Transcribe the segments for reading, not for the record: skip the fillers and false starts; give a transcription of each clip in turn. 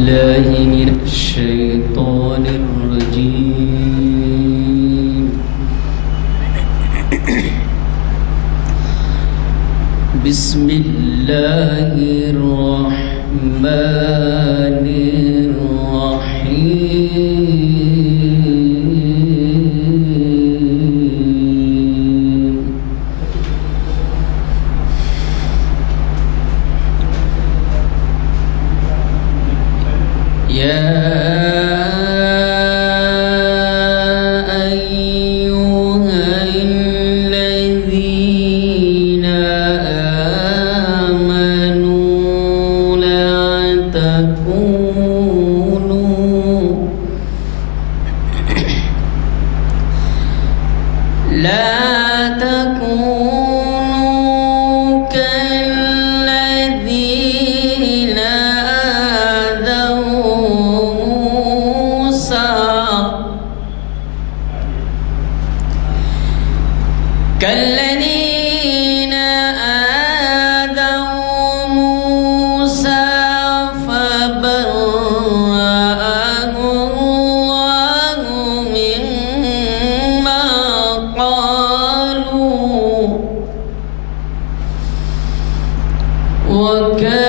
الله من الشيطان الرجيم. بسم الله الرحمن الرحيم. يا أيها الذين آمنوا لا تكونوا كالذين آذوا موسى فبرأه الله مما قالوا وكان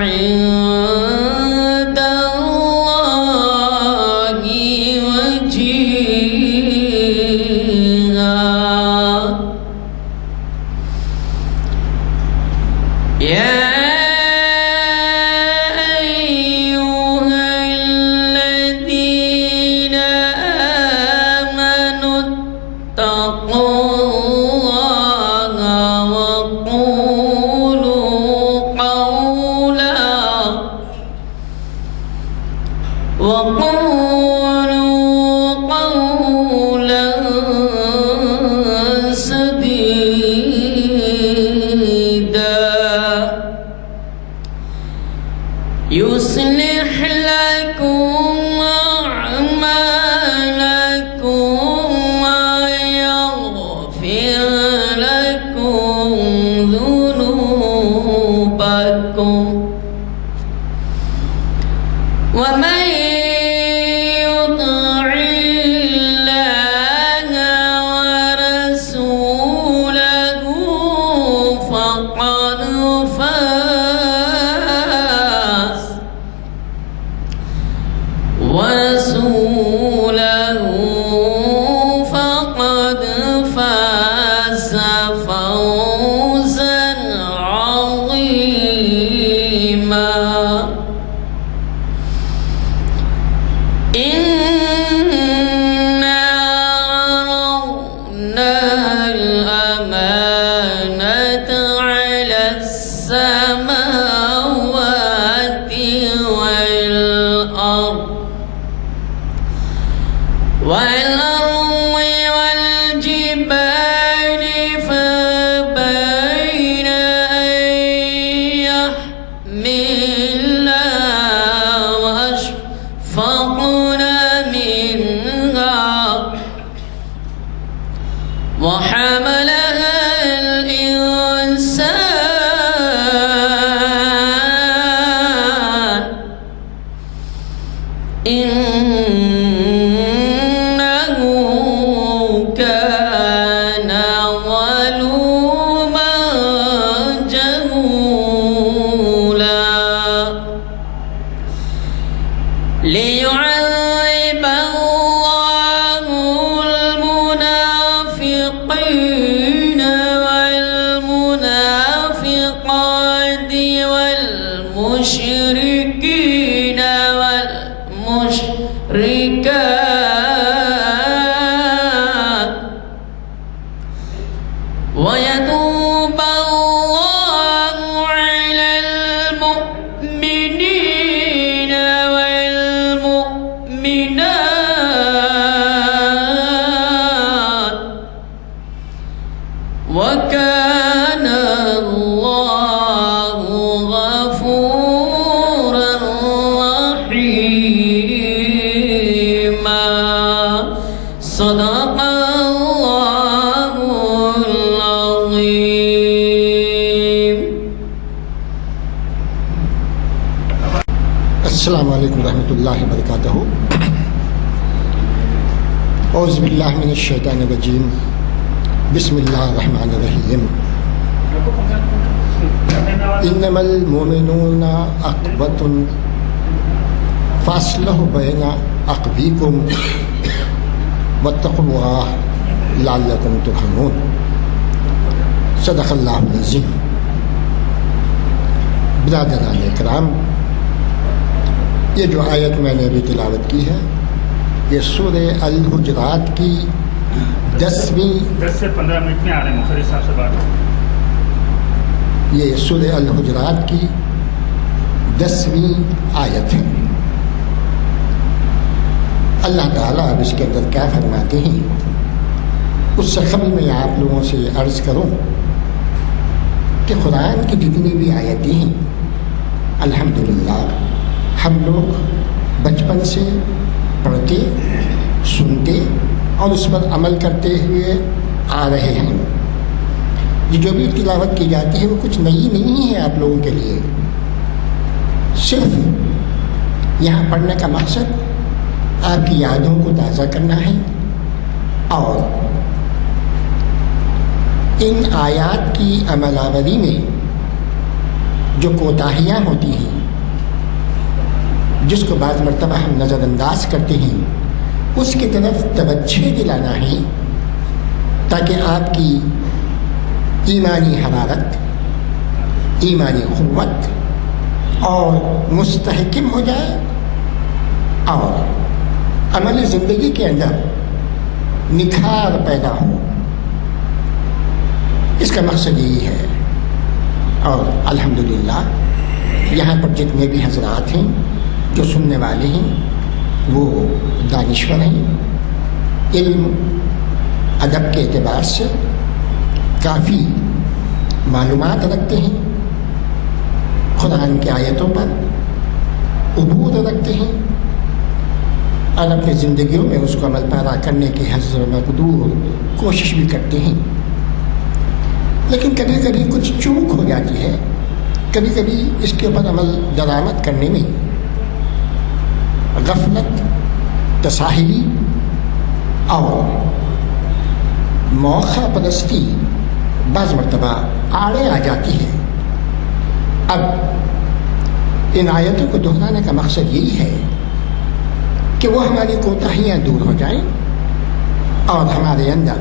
عند الله وجيها. يا أيها الذين آمنوا اتقوا الله وقولوا قولا سديدا السلام علیکم ورحمۃ اللہ وبرکاتہ. اعوذ باللہ من الشیطان الرجیم. بسم اللہ الرحمن الرحیم. انما المؤمنون اخوة فاصلحوا بین اخویکم واتقوا اللہ لعلکم ترحمون. صدق اللہ العظیم. برادران اکرام، یہ جو آیت میں نے ابھی تلاوت کی ہے یہ سورہ الحجرات کی 10 سے 15 منٹ میں آ رہے ہیں مختصر صاحب سے بات. یہ سورہ الحجرات کی 10ویں آیت ہے. اللہ تعالیٰ اب اس کے اندر کیا فرماتے ہیں اس سے قبل میں آپ لوگوں سے عرض کروں کہ قرآن کی جتنی بھی آیتیں ہیں الحمدللہ ہم لوگ بچپن سے پڑھتے سنتے اور اس پر عمل کرتے ہوئے آ رہے ہیں. یہ جو بھی تلاوت کی جاتی ہے وہ کچھ نئی نہیں ہے آپ لوگوں کے لیے. صرف یہاں پڑھنے کا مقصد آپ کی یادوں کو تازہ کرنا ہے اور ان آیات کی عمل آوری میں جو کوتاہیاں ہوتی ہیں جس کو بعض مرتبہ ہم نظر انداز کرتے ہیں اس کی طرف توجہ دلانا ہے تاکہ آپ کی ایمانی حرارت، ایمانی قوت اور مستحکم ہو جائے اور عملی زندگی کے اندر نکھار پیدا ہو. اس کا مقصد یہی ہے. اور الحمدللہ یہاں پر جتنے بھی حضرات ہیں جو سننے والے ہیں وہ دانشور ہیں، علم ادب کے اعتبار سے کافی معلومات رکھتے ہیں، قرآن کی آیتوں پر عبور رکھتے ہیں اور اپنی زندگیوں میں اس کو عمل پیرا کرنے کی حسب مقدور کوشش بھی کرتے ہیں. لیکن کبھی کبھی کچھ چوک ہو جاتی ہے، کبھی کبھی اس کے اوپر عمل درآمد کرنے میں غفلت، تساہلی اور موقع پرستی بعض مرتبہ آڑے آ جاتی ہے. اب ان آیتوں کو دہرانے کا مقصد یہی ہے کہ وہ ہماری کوتاہیاں دور ہو جائیں اور ہمارے اندر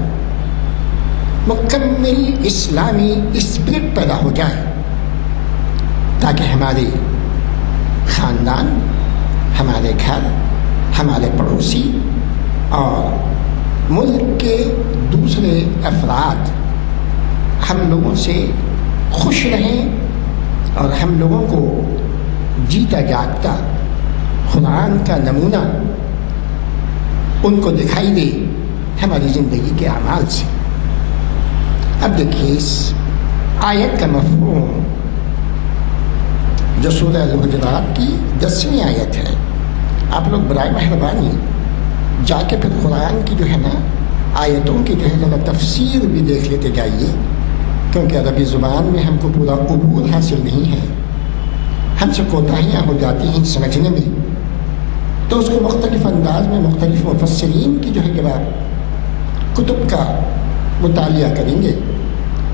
مکمل اسلامی اسپرٹ پیدا ہو جائے تاکہ ہمارے خاندان، ہمارے گھر، ہمارے پڑوسی اور ملک کے دوسرے افراد ہم لوگوں سے خوش رہیں اور ہم لوگوں کو جیتا جاگتا قرآن کا نمونہ ان کو دکھائی دے ہماری زندگی کے اعمال سے. اب دیکھیے اس آیت کا مفہوم جو سورہ الحجرات کی 10ویں آیت ہے. آپ لوگ برائے مہربانی جا کے پھر قرآن کی جو ہے نا آیتوں کی جو ہے ذرا تفسیر بھی دیکھ لیتے جائیے، کیونکہ عربی زبان میں ہم کو پورا عبور حاصل نہیں ہے، ہم سے کوتاہیاں ہو جاتی ہیں سمجھنے میں. تو اس کو مختلف انداز میں مختلف مفسرین کی جو ہے جب آپ کتب کا مطالعہ کریں گے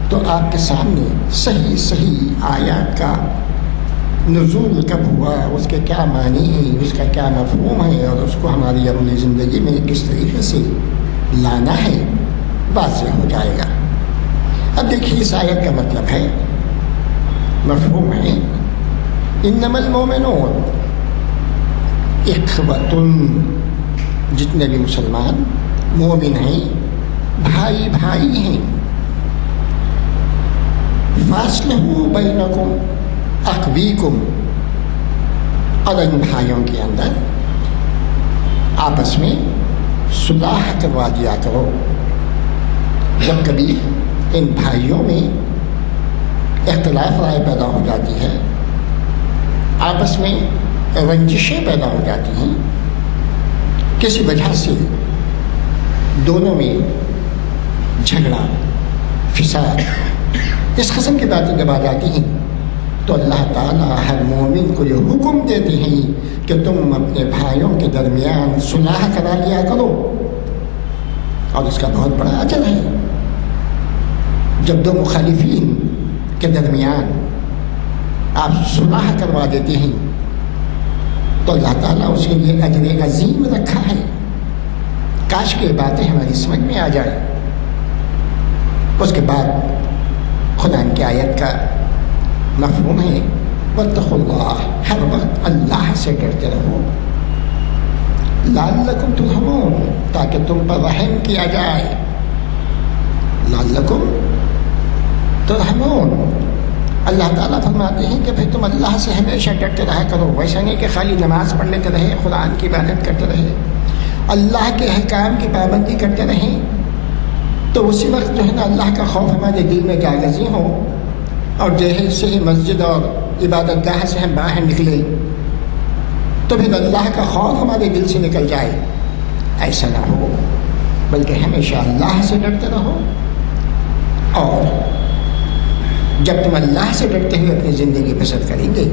تو آپ کے سامنے صحیح آیات کا نزول کب ہوا، اس کے کیا معنی ہیں، اس کا کیا مفہوم ہے اور اس کو ہماری عملی زندگی میں کس طریقے سے لانا ہے واضح ہو جائے گا. اب دیکھیے اس آیت کا مطلب ہے، مفہوم ہے انما المؤمنون اخوۃ، جتنے بھی مسلمان مومن ہیں بھائی بھائی ہیں. فاصلحوا بینکم اخویکم، اور ان بھائیوں کے اندر آپس میں صلح کروا دیا کرو. جب کبھی ان بھائیوں میں اختلاف رائے پیدا ہو جاتی ہے، آپس میں رنجشیں پیدا ہو جاتی ہیں، کسی وجہ سے دونوں میں جھگڑا، فساد، اس قسم کی باتیں جب آ جاتی ہیں تو اللہ تعالیٰ ہر مومن کو یہ حکم دیتے ہیں کہ تم اپنے بھائیوں کے درمیان صلح کرا لیا کرو، اور اس کا بہت بڑا اجر ہے۔ جب دو مخالفین کے درمیان آپ صلح کروا دیتے ہیں تو اللہ تعالیٰ اس کے لیے اجر عظیم رکھا ہے۔ کاش کہ یہ باتیں ہماری سمجھ میں آ جائے۔ اس کے بعد خدا کی آیت کا مفہوم ہے واتقوا اللہ، ہر وقت اللہ سے ڈرتے رہو، لعلکم ترحمون، تاکہ تم پر رحم کیا جائے، لعلکم ترحمون۔ اللہ تعالیٰ فرماتے ہیں کہ بھئی تم اللہ سے ہمیشہ ڈرتے رہا کرو، ویسا نہیں کہ خالی نماز پڑھ لیتے رہے، قرآن کی عبادت کرتے رہے، اللہ کے احکام کی پابندی کرتے رہیں، تو اسی وقت جو ہے نا اللہ کا خوف ہمارے دل میں جاگزی ہو، اور جیسے ہی مسجد اور عبادت گاہ سے ہم باہر نکلے تو پھر اللہ کا خوف ہمارے دل سے نکل جائے۔ ایسا نہ ہو، بلکہ ہمیشہ اللہ سے ڈرتے رہو، اور جب تم اللہ سے ڈرتے ہوئے اپنی زندگی بسر کریں گے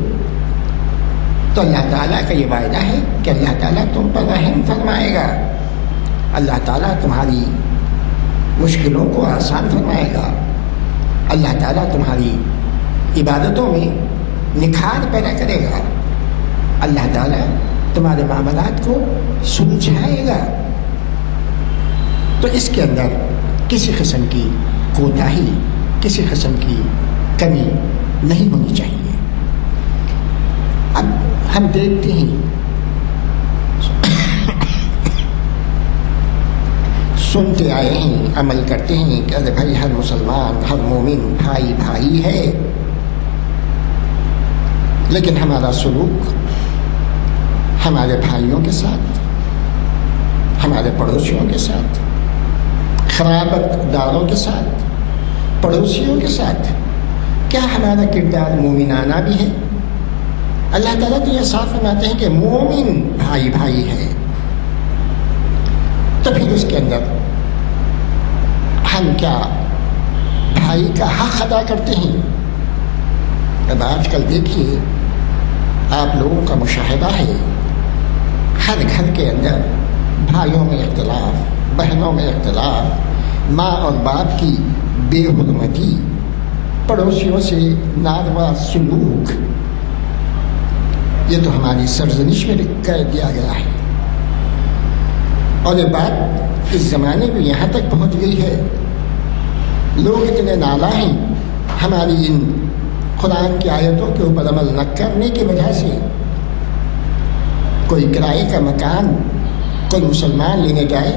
تو اللہ تعالیٰ کا یہ وعدہ ہے کہ اللہ تعالیٰ تم پر رحم فرمائے گا، اللہ تعالیٰ تمہاری مشکلوں کو آسان فرمائے گا، اللہ تعالیٰ تمہاری عبادتوں میں نکھار پیدا کرے گا، اللہ تعالیٰ تمہارے معاملات کو سلجھائے گا۔ تو اس کے اندر کسی قسم کی کوتاہی، کسی قسم کی کمی نہیں ہونی چاہیے۔ اب ہم دیکھتے ہیں سنتے آئے ہیں، عمل کرتے ہیں کہ ارے بھائی ہر مسلمان، ہر مومن بھائی بھائی ہے، لیکن ہمارا سلوک ہمارے بھائیوں کے ساتھ، ہمارے پڑوسیوں کے ساتھ، قرابت داروں کے ساتھ، پڑوسیوں کے ساتھ، کیا ہمارا کردار مومنانہ بھی ہے؟ اللہ تعالیٰ تو یہ صاف فرماتے ہیں کہ مومن بھائی بھائی ہے، تو پھر اس کے اندر ہم کیا بھائی کا حق ادا کرتے ہیں؟ اب آج کل دیکھیے آپ لوگوں کا مشاہدہ ہے، ہر گھر کے اندر بھائیوں میں اختلاف، بہنوں میں اختلاف، ماں اور باپ کی بے حرمتی، پڑوسیوں سے ناروا سلوک، یہ تو ہماری سرزنش میں لکھ کر دیا گیا ہے، اور یہ بات اس زمانے میں یہاں تک پہنچ گئی ہے، لوگ اتنے نالاں ہیں ہماری ان قرآن کی آیتوں کے اوپر عمل نہ کرنے کی وجہ سے۔ کوئی کرائے کا مکان کوئی مسلمان لینے جائے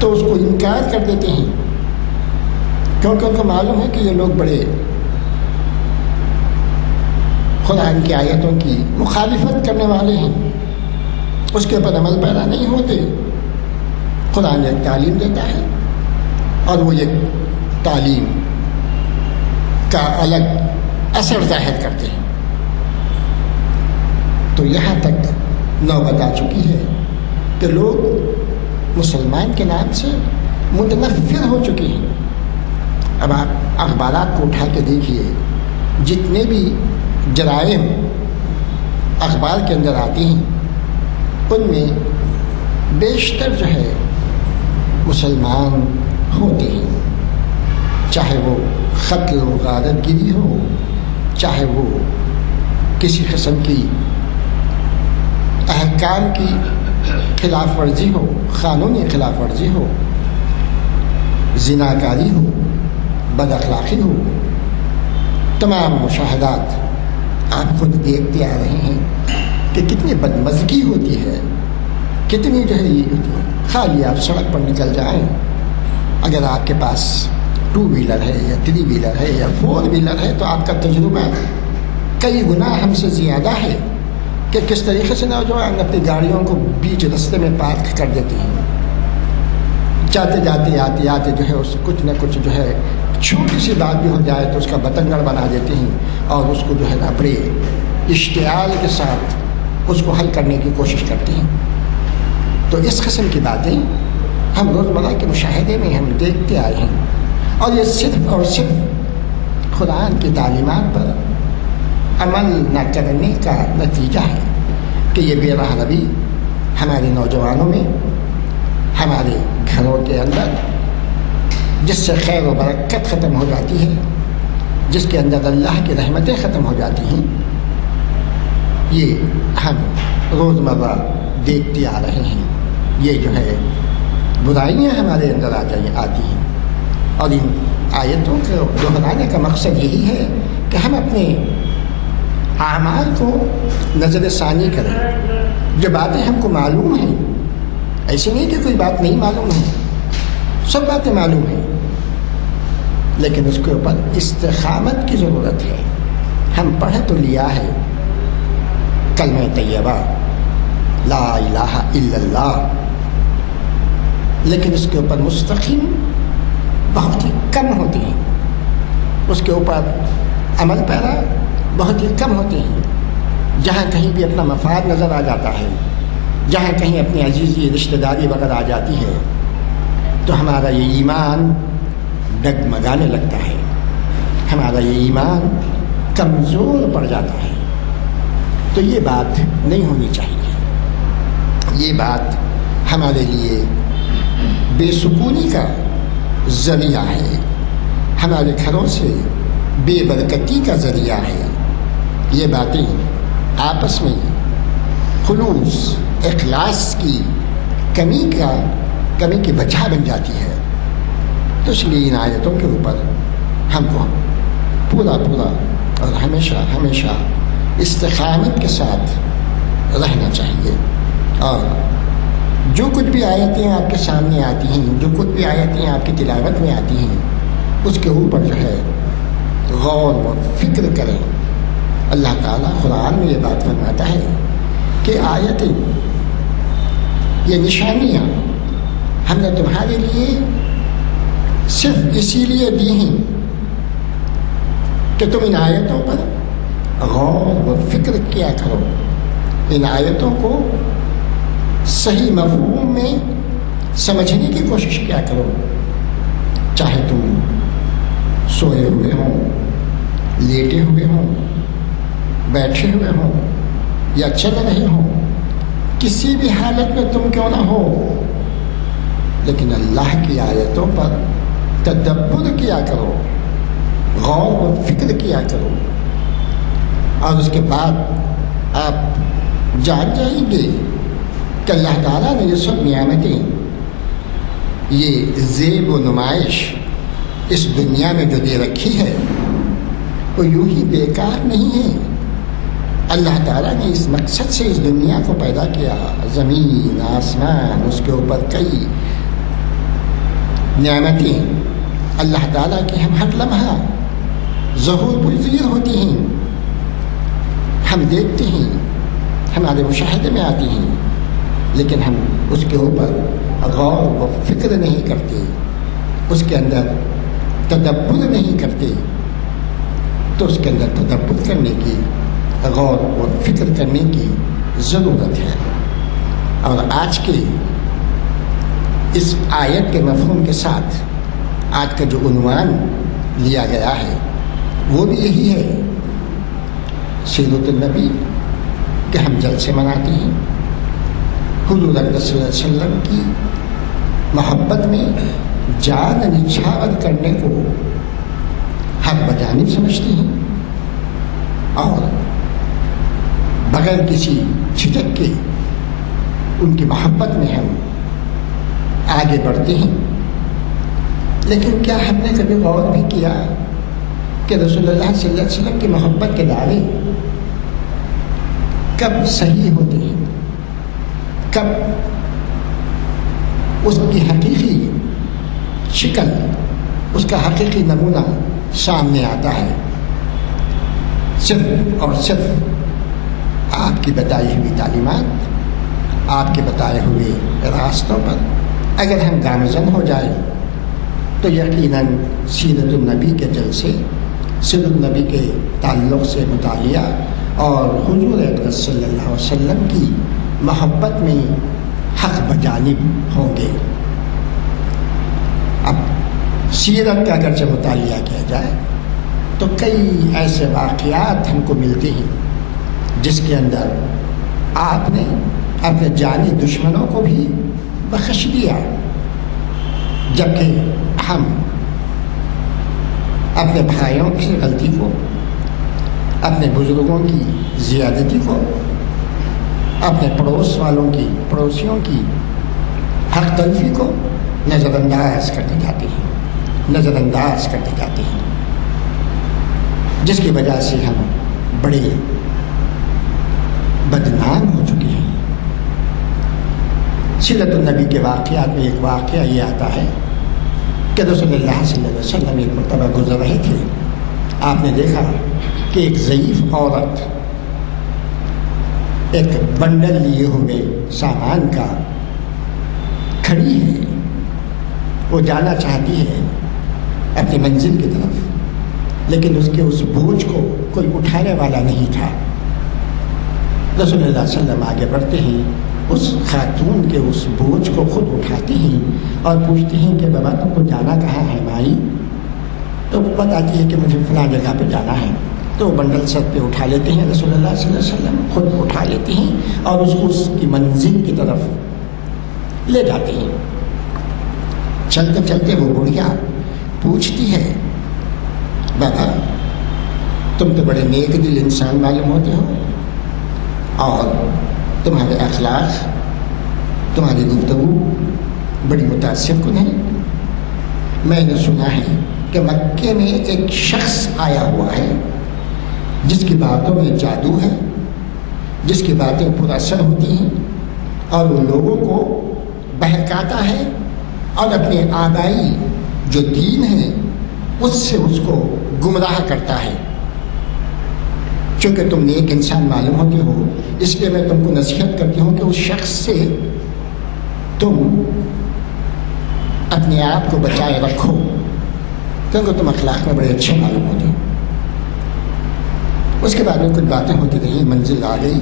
تو اس کو انکار کر دیتے ہیں، کیونکہ ان کو معلوم ہے کہ یہ لوگ بڑے قرآن کی آیتوں کی مخالفت کرنے والے ہیں، اس کے اوپر عمل پیدا نہیں ہوتے۔ قرآن ایک تعلیم دیتا ہے اور وہ ایک تعلیم کا الگ اثر ظاہر کرتے ہیں، تو یہاں تک نوبت آ چکی ہے کہ لوگ مسلمان کے نام سے متنفر ہو چکے ہیں۔ اب آپ اخبارات کو اٹھا کے دیکھیے، جتنے بھی جرائم اخبار کے اندر آتی ہیں ان میں بیشتر جو ہے مسلمان ہوتے ہیں، چاہے وہ قتل و غارت گیری ہو، چاہے وہ کسی قسم کی احکام کی خلاف ورزی ہو، قانونی خلاف ورزی ہو، زناکاری ہو، بد اخلاقی ہو، تمام مشاہدات آپ خود دیکھتے آ رہے ہیں کہ کتنی بدمزگی ہوتی ہے، کتنی جو ہے یہ ہوتی ہے۔ خالی آپ سڑک پر نکل جائیں، اگر آپ کے پاس 2 ویلر ہے یا 3 ویلر ہے یا 4 ویلر ہے تو آپ کا تجربہ کئی گنا ہم سے زیادہ ہے کہ کس طریقے سے نوجوان اپنی گاڑیوں کو بیچ رستے میں پارک کر دیتے ہیں، جاتے جاتے آتے آتے جو ہے اس کچھ نہ کچھ جو ہے چھوٹی سی بات بھی ہو جائے تو اس کا بتنگڑ بنا دیتے ہیں اور اس کو جو ہے نا بڑے اشتعال کے ساتھ اس کو حل کرنے کی کوشش کرتے ہیں۔ تو اس قسم کی باتیں ہم روزمرہ کے مشاہدے میں ہم دیکھتے آئے ہیں، اور یہ صرف اور صرف قرآن کی تعلیمات پر عمل نہ کرنے کا نتیجہ ہے کہ یہ بے راہ روی ہمارے نوجوانوں میں، ہمارے گھروں کے اندر، جس سے خیر و برکت ختم ہو جاتی ہے، جس کے اندر اللہ کی رحمتیں ختم ہو جاتی ہیں، یہ ہم روزمرہ دیکھتے آ رہے ہیں۔ یہ جو ہے برائیاں ہمارے اندر آتی ہیں، اور ان آیتوں کو دہرانے کا مقصد یہی ہے کہ ہم اپنے اعمال کو نظر ثانی کریں۔ جو باتیں ہم کو معلوم ہیں، ایسی نہیں کہ کوئی بات نہیں معلوم ہے، سب باتیں معلوم ہیں، لیکن اس کے اوپر استقامت کی ضرورت ہے۔ ہم پڑھ تو لیا ہے کلمہ طیبہ لا الہ الا اللہ، لیکن اس کے اوپر مستقیم بہت ہی کم ہوتے ہیں، اس کے اوپر عمل پیرا بہت ہی کم ہوتے ہیں۔ جہاں کہیں بھی اپنا مفاد نظر آ جاتا ہے، جہاں کہیں اپنی عزیزی رشتہ داری وغیرہ آ جاتی ہے، تو ہمارا یہ ایمان ڈگمگانے لگتا ہے، ہمارا یہ ایمان کمزور پڑ جاتا ہے۔ تو یہ بات نہیں ہونی چاہیے۔ یہ بات ہمارے لیے بے سکونی کا ذریعہ ہے، ہمارے گھروں سے بے برکتی کا ذریعہ ہے۔ یہ باتیں آپس میں خلوص اخلاص کی کمی کی وجہ بن جاتی ہے۔ تو اس لیے ان آیتوں کے اوپر ہم کو پورا اور ہمیشہ استقامت کے ساتھ رہنا چاہیے، اور جو کچھ بھی آیتیں آپ کے سامنے آتی ہیں، جو کچھ بھی آیتیں آپ کی تلاوت میں آتی ہیں، اس کے اوپر جو ہے غور و فکر کریں۔ اللہ تعالیٰ قرآن میں یہ بات فرماتا ہے کہ آیتیں، یہ نشانیاں ہم نے تمہارے لیے صرف اسی لیے دی ہیں کہ تم ان آیتوں پر غور و فکر کیا کرو، ان آیتوں کو صحیح مفہوم میں سمجھنے کی کوشش کیا کرو، چاہے تم سوئے ہوئے ہوں، لیٹے ہوئے ہوں، بیٹھے ہوئے ہوں یا چل رہے ہوں، کسی بھی حالت میں تم کیوں نہ ہو، لیکن اللہ کی آیتوں پر تدبر کیا کرو، غور و فکر کیا کرو، اور اس کے بعد آپ جان جائیں گے کہ اللہ تعالیٰ نے یہ سب نعمتیں، یہ زیب و نمائش اس دنیا میں جو دے رکھی ہے وہ یوں ہی بیکار نہیں ہے۔ اللہ تعالیٰ نے اس مقصد سے اس دنیا کو پیدا کیا، زمین آسمان، اس کے اوپر کئی نعمتیں اللہ تعالیٰ کی ہم ہر لمحہ ظہور پذیر ہوتی ہیں، ہم دیکھتے ہیں، ہمارے مشاہدے میں آتی ہیں، لیکن ہم اس کے اوپر غور و فکر نہیں کرتے، اس کے اندر تدبر نہیں کرتے۔ تو اس کے اندر تدبر کرنے کی، غور و فکر کرنے کی ضرورت ہے۔ اور آج کے اس آیت کے مفہوم کے ساتھ آج کا جو عنوان لیا گیا ہے وہ بھی یہی ہے، سیرت النبی، کہ ہم جلسے مناتے ہیں، حضور اکرم صلی اللہ علیہ وسلم کی محبت میں جان نچھاور کرنے کو حق بجانب سمجھتے ہیں، اور بغیر کسی جھجک کے ان کی محبت میں ہم آگے بڑھتے ہیں۔ لیکن کیا ہم نے کبھی غور بھی کیا کہ رسول اللہ صلی اللہ علیہ وسلم کی محبت کے دعوے کب صحیح ہوتے ہیں، کب اس کی حقیقی شکل، اس کا حقیقی نمونہ سامنے آتا ہے؟ صرف اور صرف آپ کی بتائی ہوئی تعلیمات، آپ کے بتائے ہوئے راستوں پر اگر ہم گامزن ہو جائیں تو یقیناً سیرت النبی کے جلسے، سیرت النبی کے تعلق سے مطالعہ اور حضور اکرم صلی اللہ علیہ وسلم کی محبت میں حق بجانب ہوں گے۔ اب سیرت کا اگرچہ مطالعہ کیا جائے تو کئی ایسے واقعات ہم کو ملتے ہیں جس کے اندر آپ نے اپنے جانی دشمنوں کو بھی بخش دیا، جبکہ ہم اپنے بھائیوں کی غلطی کو، اپنے بزرگوں کی زیادتی کو، اپنے پڑوس والوں کی، پڑوسیوں کی حق تلفی کو نظر انداز کرتے جاتے ہیں، جس کی وجہ سے ہم بڑے بدنام ہو چکے ہیں۔ سیرت النبی کے واقعات میں ایک واقعہ یہ آتا ہے کہ رسول اللہ صلی اللہ علیہ وسلم ایک مرتبہ گزر رہے تھے، آپ نے دیکھا کہ ایک ضعیف عورت ایک بنڈل لیے ہوئے سامان کا کھڑی ہے، وہ جانا چاہتی ہے اپنی منزل کی طرف، لیکن اس کے اس بوجھ کو کوئی اٹھانے والا نہیں تھا۔ رسول اللہ صلی اللہ علیہ وسلم آگے بڑھتے ہیں، اس خاتون کے اس بوجھ کو خود اٹھاتے ہیں اور پوچھتے ہیں کہ بابا تم کو جانا کہاں ہے مائی؟ تو وہ بتاتی ہے کہ مجھے فلاں جگہ پہ جانا ہے، تو بنڈل سر پہ اٹھا لیتے ہیں، رسول اللہ صلی اللہ علیہ وسلم خود اٹھا لیتے ہیں اور اس کو اس کی منزل کی طرف لے جاتے ہیں۔ چلتے چلتے وہ بڑھیا پوچھتی ہے، بابا تم تو بڑے نیک دل انسان معلوم ہوتے ہو، اور تمہارے اخلاق، تمہاری گفتگو بڑی متاثر کن ہے۔ میں نے سنا ہے کہ مکے میں ایک شخص آیا ہوا ہے جس کی باتوں میں جادو ہے، جس کی باتیں پر اثر ہوتی ہیں اور وہ لوگوں کو بہکاتا ہے اور اپنے آبائی جو دین ہے اس سے اس کو گمراہ کرتا ہے۔ چونکہ تم نیک انسان معلوم ہوتے ہو، اس لیے میں تم کو نصیحت کرتی ہوں کہ اس شخص سے تم اپنے آپ کو بچائے رکھو، کیونکہ تم اخلاق میں بڑے اچھے معلوم ہوتے ہو۔ اس کے بعد میں کچھ باتیں ہوتی رہیں، منزل آ گئی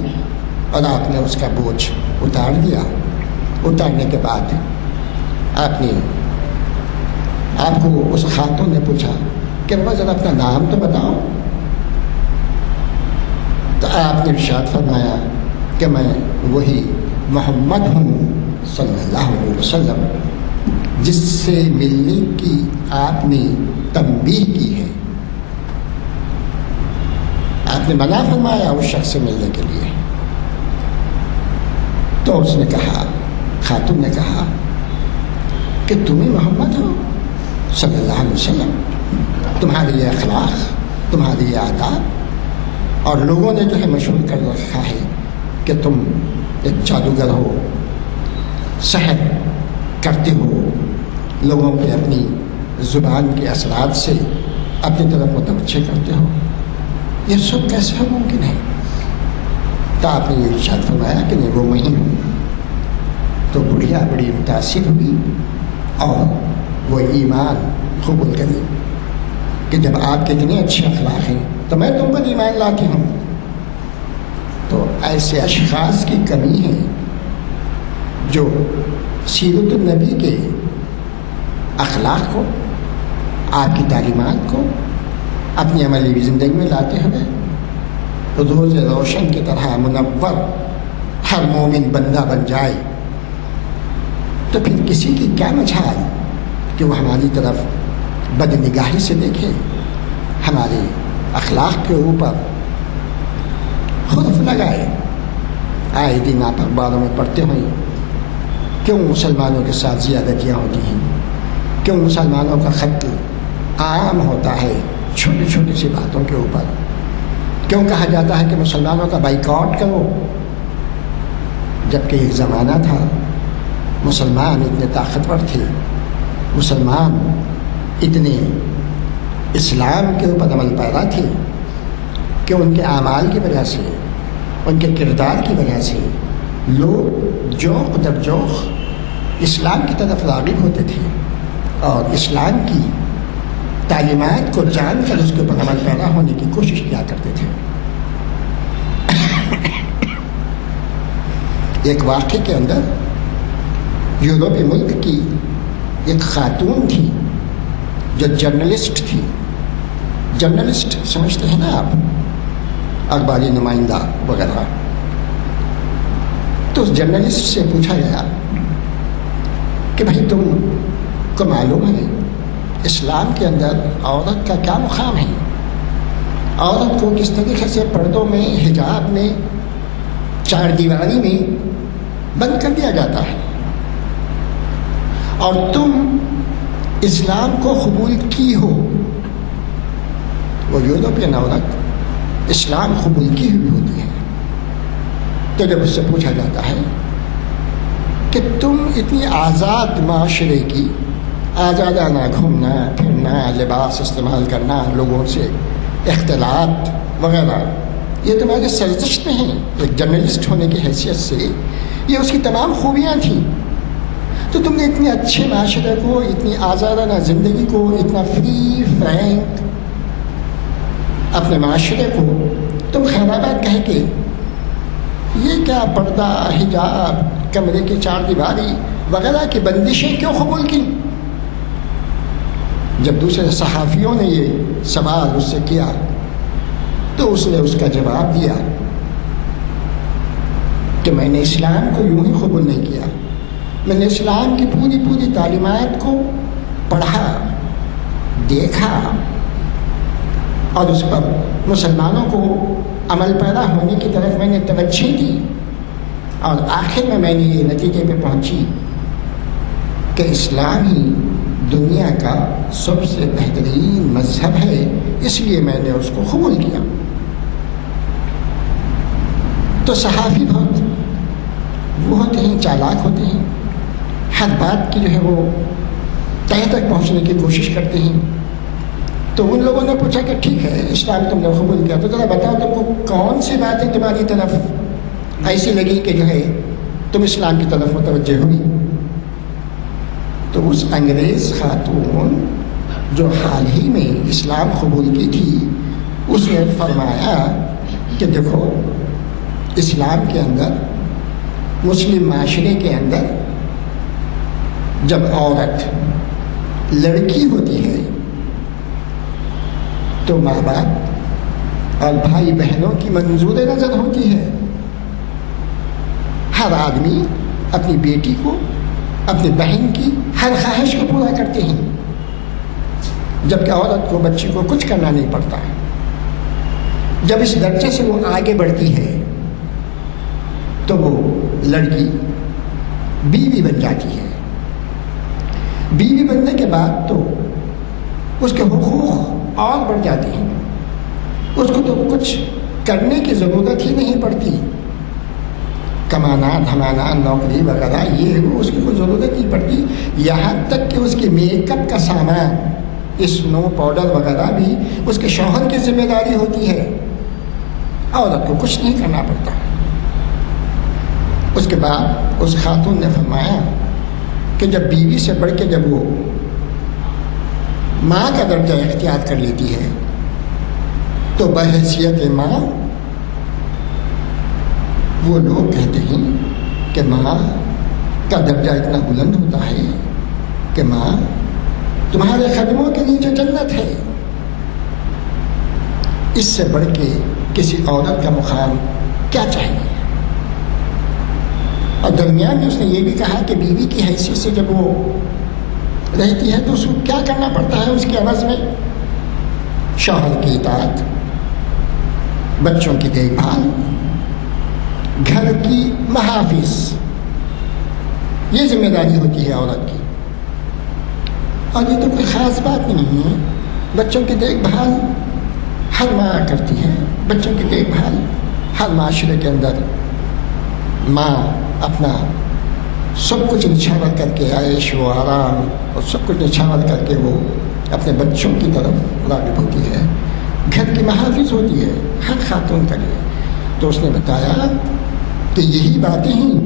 اور آپ نے اس کا بوجھ اتار دیا۔ اتارنے کے بعد آپ کو اس خاتون نے پوچھا کہ بابا ذرا اپنا نام تو بتاؤ، تو آپ نے ارشاد فرمایا کہ میں وہی محمد ہوں صلی اللہ علیہ وسلم جس سے ملنے کی آپ نے تنبیہ کی ہے۔ آپ نے منع فرمایا اس شخص سے ملنے کے لیے۔ تو اس نے کہا، خاتون نے کہا کہ تم ہی محمد ہو صلی اللہ علیہ وسلم، تمہارے یہ اخلاق، تمہارے یہ آداب، اور لوگوں نے جو ہے مشہور کر رکھا ہے کہ تم ایک جادوگر ہو، سحر کرتے ہو، لوگوں کے اپنی زبان کے اثرات سے اپنی طرف متوجہ کرتے ہو، یہ سب کیسے ممکن ہے؟ تو آپ نے یہ ارشاد فرمایا کہ نہیں وہ میں ہی ہوں۔ تو بڑھیا بڑی متاثر ہوئی اور وہ ایمان قبول کری کہ جب آپ کے اتنے اچھے اخلاق ہیں تو میں تم پر ایمان لاتی ہوں۔ تو ایسے اشخاص کی کمی ہے جو سیرت النبی کے اخلاق کو، آپ کی تعلیمات کو اپنی عملی زندگی میں لاتے ہوئے روز روشن کی طرح منور ہر مومن بندہ بن جائے، تو پھر کسی کی کیا مجال کہ وہ ہماری طرف بد نگاہی سے دیکھے، ہمارے اخلاق کے اوپر خرف لگائے۔ آئے دن آپ اخباروں میں پڑھتے ہوئے کیوں مسلمانوں کے ساتھ زیادتیاں ہوتی ہیں، کیوں مسلمانوں کا قتل عام ہوتا ہے چھوٹی چھوٹی سی باتوں کے اوپر، کیوں کہا جاتا ہے کہ مسلمانوں کا بائیکاٹ کرو، جبکہ ایک زمانہ تھا مسلمان اتنے طاقتور تھے، مسلمان اتنے اسلام کے اوپر عمل پیرا تھے کہ ان کے اعمال کی وجہ سے، ان کے کردار کی وجہ سے لوگ جوق در جوق اسلام کی طرف راغب ہوتے تھے اور اسلام کی تعلیمات کو جان کر اس کے اوپر عمل پیرا ہونے کی کوشش کیا کرتے تھے۔ ایک واقعے کے اندر یورپی ملک کی ایک خاتون تھی جو جرنلسٹ تھی، جرنلسٹ سمجھتے ہیں نا آپ، اخباری نمائندہ وغیرہ، تو اس جرنلسٹ سے پوچھا گیا کہ بھائی تم کو معلوم ہے اسلام کے اندر عورت کا کیا مقام ہے، عورت کو کس طریقے سے پردوں میں، حجاب میں، چار دیواری میں بند کر دیا جاتا ہے، اور تم اسلام کو قبول کی ہو، وہ یورپین عورت اسلام قبول کی ہوئی ہوتی ہے، تو جب اس سے پوچھا جاتا ہے کہ تم اتنی آزاد معاشرے کی، آزادانہ گھومنا پھرنا، لباس استعمال کرنا، لوگوں سے اختلاط وغیرہ، یہ تمہاری سرزش میں ہیں، ایک جرنلسٹ ہونے کی حیثیت سے یہ اس کی تمام خوبیاں تھیں، تو تم نے اتنے اچھے معاشرے کو، اتنی آزادانہ زندگی کو، اتنا فری فرینک اپنے معاشرے کو تم خیرآباد کہہ کے یہ کیا پردہ، حجاب، کمرے کی چار دیواری وغیرہ کی بندشیں کیوں قبول کی؟ جب دوسرے صحافیوں نے یہ سوال اس سے کیا تو اس نے اس کا جواب دیا کہ میں نے اسلام کو یوں ہی قبول نہیں کیا، میں نے اسلام کی پوری تعلیمات کو پڑھا، دیکھا، اور اس پر مسلمانوں کو عمل پیدا ہونے کی طرف میں نے توجہ دی، اور آخر میں نے یہ نتیجے پہ پہنچی کہ اسلام ہی دنیا کا سب سے بہترین مذہب ہے، اس لیے میں نے اس کو قبول کیا۔ تو صحافی بہت وہ ہوتے ہیں، چالاک ہوتے ہیں، ہر بات کی جو ہے وہ تہ تک پہنچنے کی کوشش کرتے ہیں۔ تو ان لوگوں نے پوچھا کہ ٹھیک ہے اسلام تم نے قبول کیا، تو ذرا بتاؤ تم کو کون سی باتیں تمہاری طرف ایسی لگی کہ جو ہے تم اسلام کی طرف متوجہ ہوئی؟ تو اس انگریز خاتون جو حال ہی میں اسلام قبول کی تھی، اس نے فرمایا کہ دیکھو اسلام کے اندر، مسلم معاشرے کے اندر جب عورت لڑکی ہوتی ہے تو ماں باپ اور بھائی بہنوں کی منظور نظر ہوتی ہے۔ ہر آدمی اپنی بیٹی کو، اپنی بہن کی ہر خواہش کو پورا کرتے ہیں، جبکہ عورت کو، بچی کو کچھ کرنا نہیں پڑتا۔ جب اس درجے سے وہ آگے بڑھتی ہے تو وہ لڑکی بیوی بن جاتی ہے۔ بیوی بننے کے بعد تو اس کے حقوق اور بڑھ جاتے ہیں، اس کو تو کچھ کرنے کی ضرورت ہی نہیں پڑتی، کمانا دھمانا، نوکری وغیرہ یہ وہ اس کی کوئی ضرورت نہیں پڑتی، یہاں تک کہ اس کے میک اپ کا سامان، اسنو پاؤڈر وغیرہ بھی اس کے شوہر کی ذمہ داری ہوتی ہے، عورت کو کچھ نہیں کرنا پڑتا۔ اس کے بعد اس خاتون نے فرمایا کہ جب بیوی سے بڑھ کے جب وہ ماں کا درجہ اختیار کر لیتی ہے تو بحیثیت ماں وہ لوگ کہتے ہیں کہ ماں کا درجہ اتنا بلند ہوتا ہے کہ ماں تمہارے قدموں کے نیچے جنت ہے، اس سے بڑھ کے کسی عورت کا مقام کیا چاہیے؟ اور درمیان میں اس نے یہ بھی کہا کہ بیوی کی حیثیت سے جب وہ رہتی ہے تو اس کو کیا کرنا پڑتا ہے اس کے عوض میں؟ شوہر کی اطاعت، بچوں کی دیکھ بھال، گھر کی محافظ، یہ ذمہ داری ہوتی ہے عورت کی۔ اور یہ تو کوئی خاص بات نہیں ہے، بچوں کی دیکھ بھال ہر ماں کرتی ہے، بچوں کی دیکھ بھال ہر معاشرے کے اندر ماں اپنا سب کچھ نچھاور کر کے، عیش و آرام اور سب کچھ نچھاور کر کے وہ اپنے بچوں کی طرف راغب ہوتی ہے، گھر کی محافظ ہوتی ہے ہر خاتون کے لیے۔ تو اس نے بتایا کہ یہی باتیں ہیں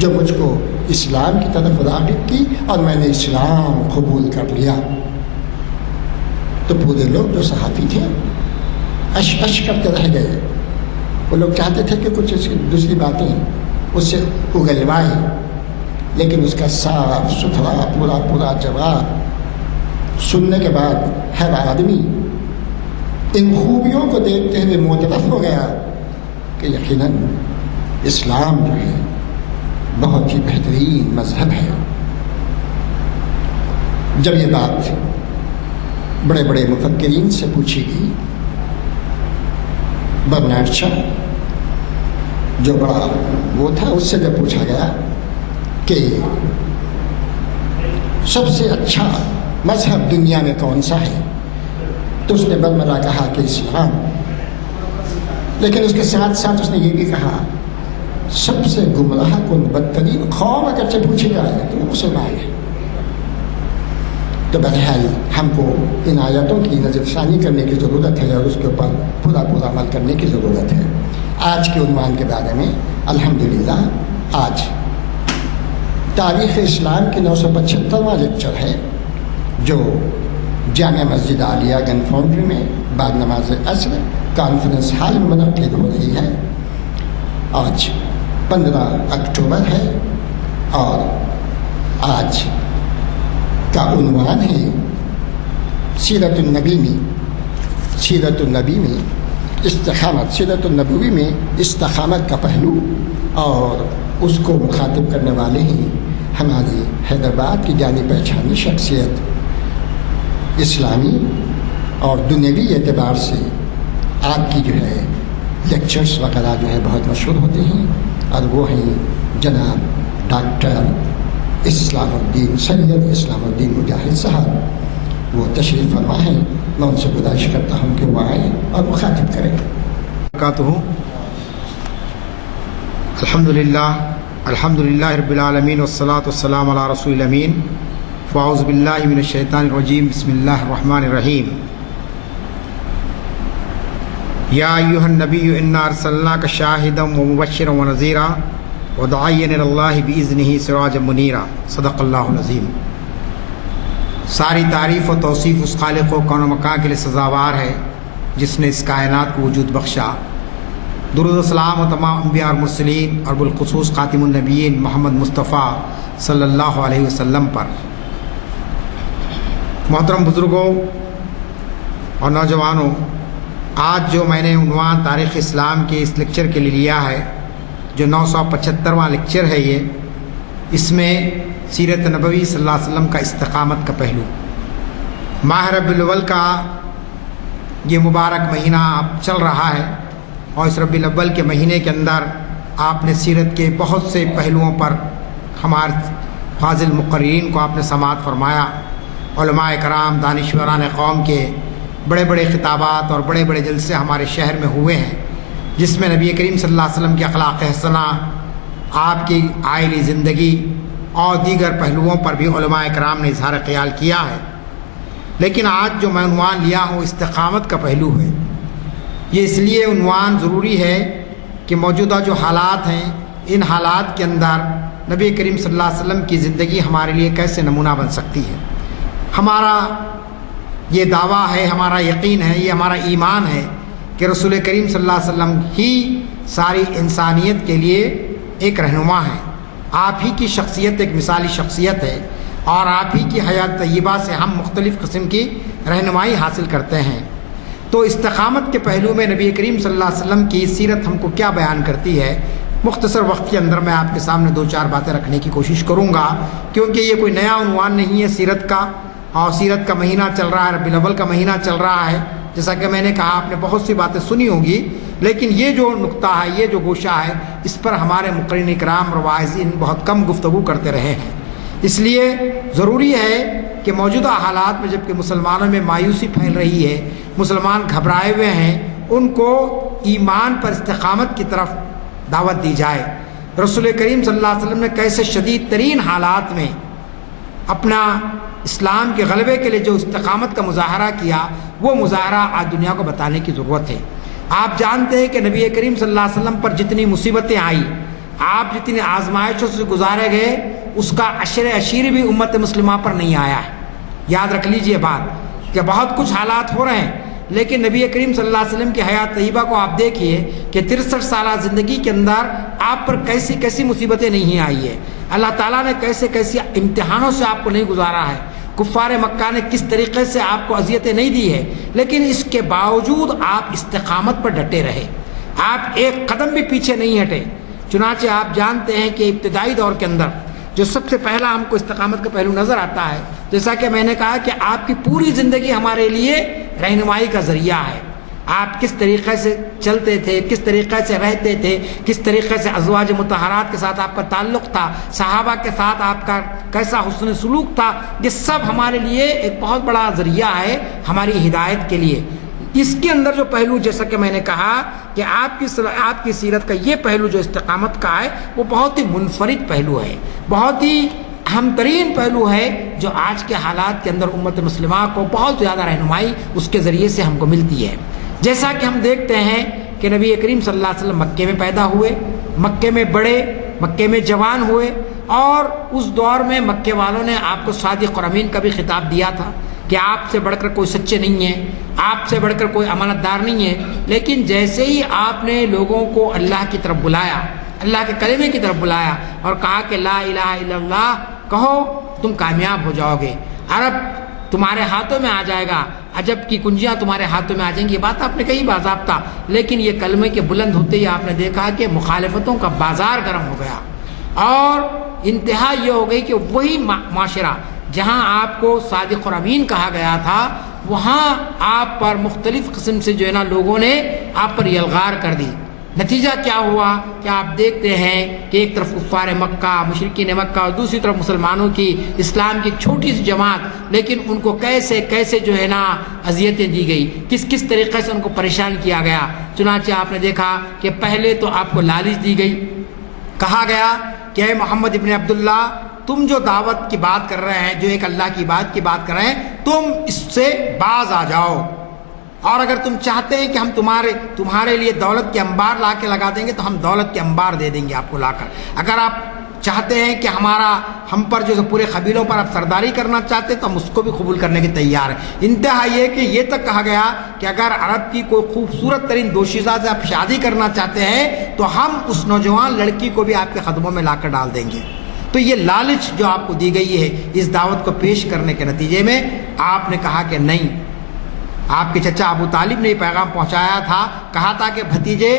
جو مجھ کو اسلام کی طرف راغب کی اور میں نے اسلام قبول کر لیا۔ تو پورے لوگ جو صحافی تھے اش کرتے رہ گئے، وہ لوگ چاہتے تھے کہ کچھ دوسری باتیں اس سے اگلوائیں، لیکن اس کا صاف ستھرا پورا جواب سننے کے بعد ہر آدمی ان خوبیوں کو دیکھتے ہوئے معترف ہو گیا کہ یقیناً اسلام جو ہے بہت ہی بہترین مذہب ہے۔ جب یہ بات بڑے بڑے مفکرین سے پوچھی گئی، برنارڈ شا جو بڑا وہ تھا، اس سے جب پوچھا گیا کہ سب سے اچھا مذہب دنیا میں کون سا ہے، تو اس نے برملا کہا کہ اسلام، لیکن اس کے ساتھ ساتھ اس نے یہ بھی کہا سب سے گمراہ کن بدترین قوم اگرچہ پوچھی جائے تو وہ مسلمان ہے۔ تو بہرحال ہم کو ان آیاتوں کی نظر ثانی کرنے کی ضرورت ہے اور اس کے اوپر پورا عمل کرنے کی ضرورت ہے۔ آج کے عنوان کے بارے میں الحمدللہ آج تاریخ اسلام کی 975واں لیکچر ہے جو جامعہ مسجد عالیہ گن فاؤنڈری میں بعد نماز عصر کانفرنس ہال میں منعقد ہو رہی ہے۔ آج 15 اکتوبر ہے اور آج کا عنوان ہے سیرت النبی میں استقامت، سیرت النبوی میں استقامت کا پہلو، اور اس کو مخاطب کرنے والے ہیں ہماری حیدرآباد کی جانی پہچانی شخصیت، اسلامی اور دنیوی اعتبار سے آپ کی جو ہے لیکچرز وغیرہ جو ہے بہت مشہور ہوتے ہیں، اور وہ ہیں جناب ڈاکٹر اسلام الدین سید اسلام الدین مجاہد صاحب۔ وہ تشریف فرما ہیں، میں ان سے گزارش کرتا ہوں کہ وہ آئیں اور مخاطب کریں۔ الحمدللہ رب العالمین والصلاة والسلام علی رسول الامین، فاعوذ باللہ من الشیطان الرجیم، بسم اللہ الرحمن الرحیم۔ یا ایھا النبی انا ارسلناک شاہدا ومبشرا ونذیرا وداعیا الی اللہ باذنہ سراجا منیرا، صدق اللہ العظیم۔ ساری تعریف و توصیف اس خالق و کون و مکان کے لیے سزاوار ہے جس نے اس کائنات کو وجود بخشا۔ درود و سلام و تمام انبیاء اور مرسلین اور بالخصوص خاتم النبیین محمد مصطفیٰ صلی اللہ علیہ وسلم پر۔ محترم بزرگوں اور نوجوانوں، آج جو میں نے عنوان تاریخ اسلام کے اس لیکچر کے لیے لیا ہے، جو 975واں لیکچر ہے، اس میں سیرت نبوی صلی اللہ علیہ وسلم کا استقامت کا پہلو۔ ماہ ربیع الاول کا یہ مبارک مہینہ اب چل رہا ہے، اور اس ربیع الاول کے مہینے کے اندر آپ نے سیرت کے بہت سے پہلوؤں پر ہمارے فاضل مقررین کو آپ نے سماعت فرمایا۔ علماء کرام، دانشوران قوم کے بڑے بڑے خطابات اور بڑے بڑے جلسے ہمارے شہر میں ہوئے ہیں، جس میں نبی کریم صلی اللہ علیہ وسلم کی اخلاق حسنہ، آپ کی عائلی زندگی اور دیگر پہلوؤں پر بھی علماء کرام نے اظہار خیال کیا ہے۔ لیکن آج جو میں عنوان لیا ہوں استقامت کا پہلو ہے۔ یہ اس لیے عنوان ضروری ہے کہ موجودہ جو حالات ہیں، ان حالات کے اندر نبی کریم صلی اللہ علیہ وسلم کی زندگی ہمارے لیے کیسے نمونہ بن سکتی ہے۔ ہمارا یہ دعویٰ ہے، ہمارا یقین ہے، یہ ہمارا ایمان ہے کہ رسول کریم صلی اللہ علیہ وسلم ہی ساری انسانیت کے لیے ایک رہنما ہے۔ آپ ہی کی شخصیت ایک مثالی شخصیت ہے، اور آپ ہی کی حیات طیبہ سے ہم مختلف قسم کی رہنمائی حاصل کرتے ہیں۔ تو استقامت کے پہلو میں نبی کریم صلی اللہ علیہ وسلم کی سیرت ہم کو کیا بیان کرتی ہے، مختصر وقت کے اندر میں آپ کے سامنے 2-4 باتیں رکھنے کی کوشش کروں گا، کیونکہ یہ کوئی نیا عنوان نہیں ہے سیرت کا، اور سیرت کا مہینہ چل رہا ہے، ربیع الاول کا مہینہ چل رہا ہے۔ جیسا کہ میں نے کہا، آپ نے بہت سی باتیں سنی ہوگی، لیکن یہ جو نقطہ ہے، یہ جو گوشہ ہے، اس پر ہمارے مقررین اکرام اور واعظین بہت کم گفتگو کرتے رہے ہیں۔ اس لیے ضروری ہے کہ موجودہ حالات میں جبکہ مسلمانوں میں مایوسی پھیل رہی ہے، مسلمان گھبرائے ہوئے ہیں، ان کو ایمان پر استقامت کی طرف دعوت دی جائے۔ رسول کریم صلی اللہ علیہ وسلم نے کیسے شدید ترین حالات میں اپنا اسلام کے غلبے کے لیے جو استقامت کا مظاہرہ کیا، وہ مظاہرہ آج دنیا کو بتانے کی ضرورت ہے۔ آپ جانتے ہیں کہ نبی کریم صلی اللہ علیہ وسلم پر جتنی مصیبتیں آئی، آپ جتنی آزمائشوں سے گزارے گئے، اس کا عشیر بھی امت مسلمہ پر نہیں آیا ہے۔ یاد رکھ لیجئے بات کہ بہت کچھ حالات ہو رہے ہیں، لیکن نبی کریم صلی اللہ علیہ وسلم کی حیات طیبہ کو آپ دیکھیے کہ 63 سالہ زندگی کے اندر آپ پر کیسی کیسی مصیبتیں نہیں آئی ہے، اللہ تعالیٰ نے کیسے کیسی امتحانوں سے آپ کو نہیں گزارا ہے۔ کفار مکہ نے کس طریقے سے آپ کو اذیتیں نہیں دی ہے، لیکن اس کے باوجود آپ استقامت پر ڈٹے رہے، آپ ایک قدم بھی پیچھے نہیں ہٹے۔ چنانچہ آپ جانتے ہیں کہ ابتدائی دور کے اندر جو سب سے پہلا ہم کو استقامت کا پہلو نظر آتا ہے، جیسا کہ میں نے کہا کہ آپ کی پوری زندگی ہمارے لیے رہنمائی کا ذریعہ ہے۔ آپ کس طریقے سے چلتے تھے، کس طریقے سے رہتے تھے، کس طریقے سے ازواج مطہرات کے ساتھ آپ کا تعلق تھا، صحابہ کے ساتھ آپ کا کیسا حسن سلوک تھا، یہ سب ہمارے لیے ایک بہت بڑا ذریعہ ہے ہماری ہدایت کے لیے۔ اس کے اندر جو پہلو، جیسا کہ میں نے کہا کہ آپ کی سیرت کا یہ پہلو جو استقامت کا ہے، وہ بہت ہی منفرد پہلو ہے، بہت ہی اہم ترین پہلو ہے، جو آج کے حالات کے اندر امت مسلمہ کو بہت زیادہ رہنمائی اس کے ذریعے سے ہم کو ملتی ہے۔ جیسا کہ ہم دیکھتے ہیں کہ نبی کریم صلی اللہ علیہ وسلم مکے میں پیدا ہوئے، مکے میں بڑے، مکے میں جوان ہوئے، اور اس دور میں مکے والوں نے آپ کو صادق اور امین کا بھی خطاب دیا تھا کہ آپ سے بڑھ کر کوئی سچے نہیں ہیں، آپ سے بڑھ کر کوئی امانت دار نہیں ہے۔ لیکن جیسے ہی آپ نے لوگوں کو اللہ کی طرف بلایا، اللہ کے کلمے کی طرف بلایا اور کہا کہ لا الہ الا اللہ کہو، تم کامیاب ہو جاؤ گے، عرب تمہارے ہاتھوں میں آ جائے گا، عجب کی کنجیاں تمہارے ہاتھوں میں آ جائیں گی، یہ بات آپ نے کہی باضابطہ۔ لیکن یہ کلمے کے بلند ہوتے ہی آپ نے دیکھا کہ مخالفتوں کا بازار گرم ہو گیا، اور انتہا یہ ہو گئی کہ وہی معاشرہ جہاں آپ کو صادق اور امین کہا گیا تھا، وہاں آپ پر مختلف قسم سے جو ہے نا لوگوں نے آپ پر یلغار کر دی۔ نتیجہ کیا ہوا کہ آپ دیکھتے ہیں کہ ایک طرف کفار مکہ، مشرکین مکہ، اور دوسری طرف مسلمانوں کی اسلام کی ایک چھوٹی سی جماعت، لیکن ان کو کیسے کیسے جو ہے نا اذیتیں دی گئی، کس طریقے سے ان کو پریشان کیا گیا۔ چنانچہ آپ نے دیکھا کہ پہلے تو آپ کو لالچ دی گئی، کہا گیا کہ اے محمد ابن عبداللہ، تم جو دعوت کی بات کر رہے ہیں، جو ایک اللہ کی بات کی بات کر رہے ہیں، تم اس سے باز آ جاؤ، اور اگر تم چاہتے ہیں کہ ہم تمہارے لیے دولت کے انبار لا کے لگا دیں گے تو ہم دولت کے انبار دے دیں گے آپ کو لا کر۔ اگر آپ چاہتے ہیں کہ ہم پر جو پورے قبیلوں پر آپ سرداری کرنا چاہتے ہیں تو ہم اس کو بھی قبول کرنے کے تیار ہیں۔ انتہا یہ کہ یہ تک کہا گیا کہ اگر عرب کی کوئی خوبصورت ترین دوشیزہ سے آپ شادی کرنا چاہتے ہیں تو ہم اس نوجوان لڑکی کو بھی آپ کے قدموں میں لا کر ڈال دیں گے۔ تو یہ لالچ جو آپ کو دی گئی ہے، اس دعوت کو پیش کرنے کے نتیجے میں آپ نے کہا کہ نہیں۔ آپ کے چچا ابو طالب نے یہ پیغام پہنچایا تھا، کہا تھا کہ بھتیجے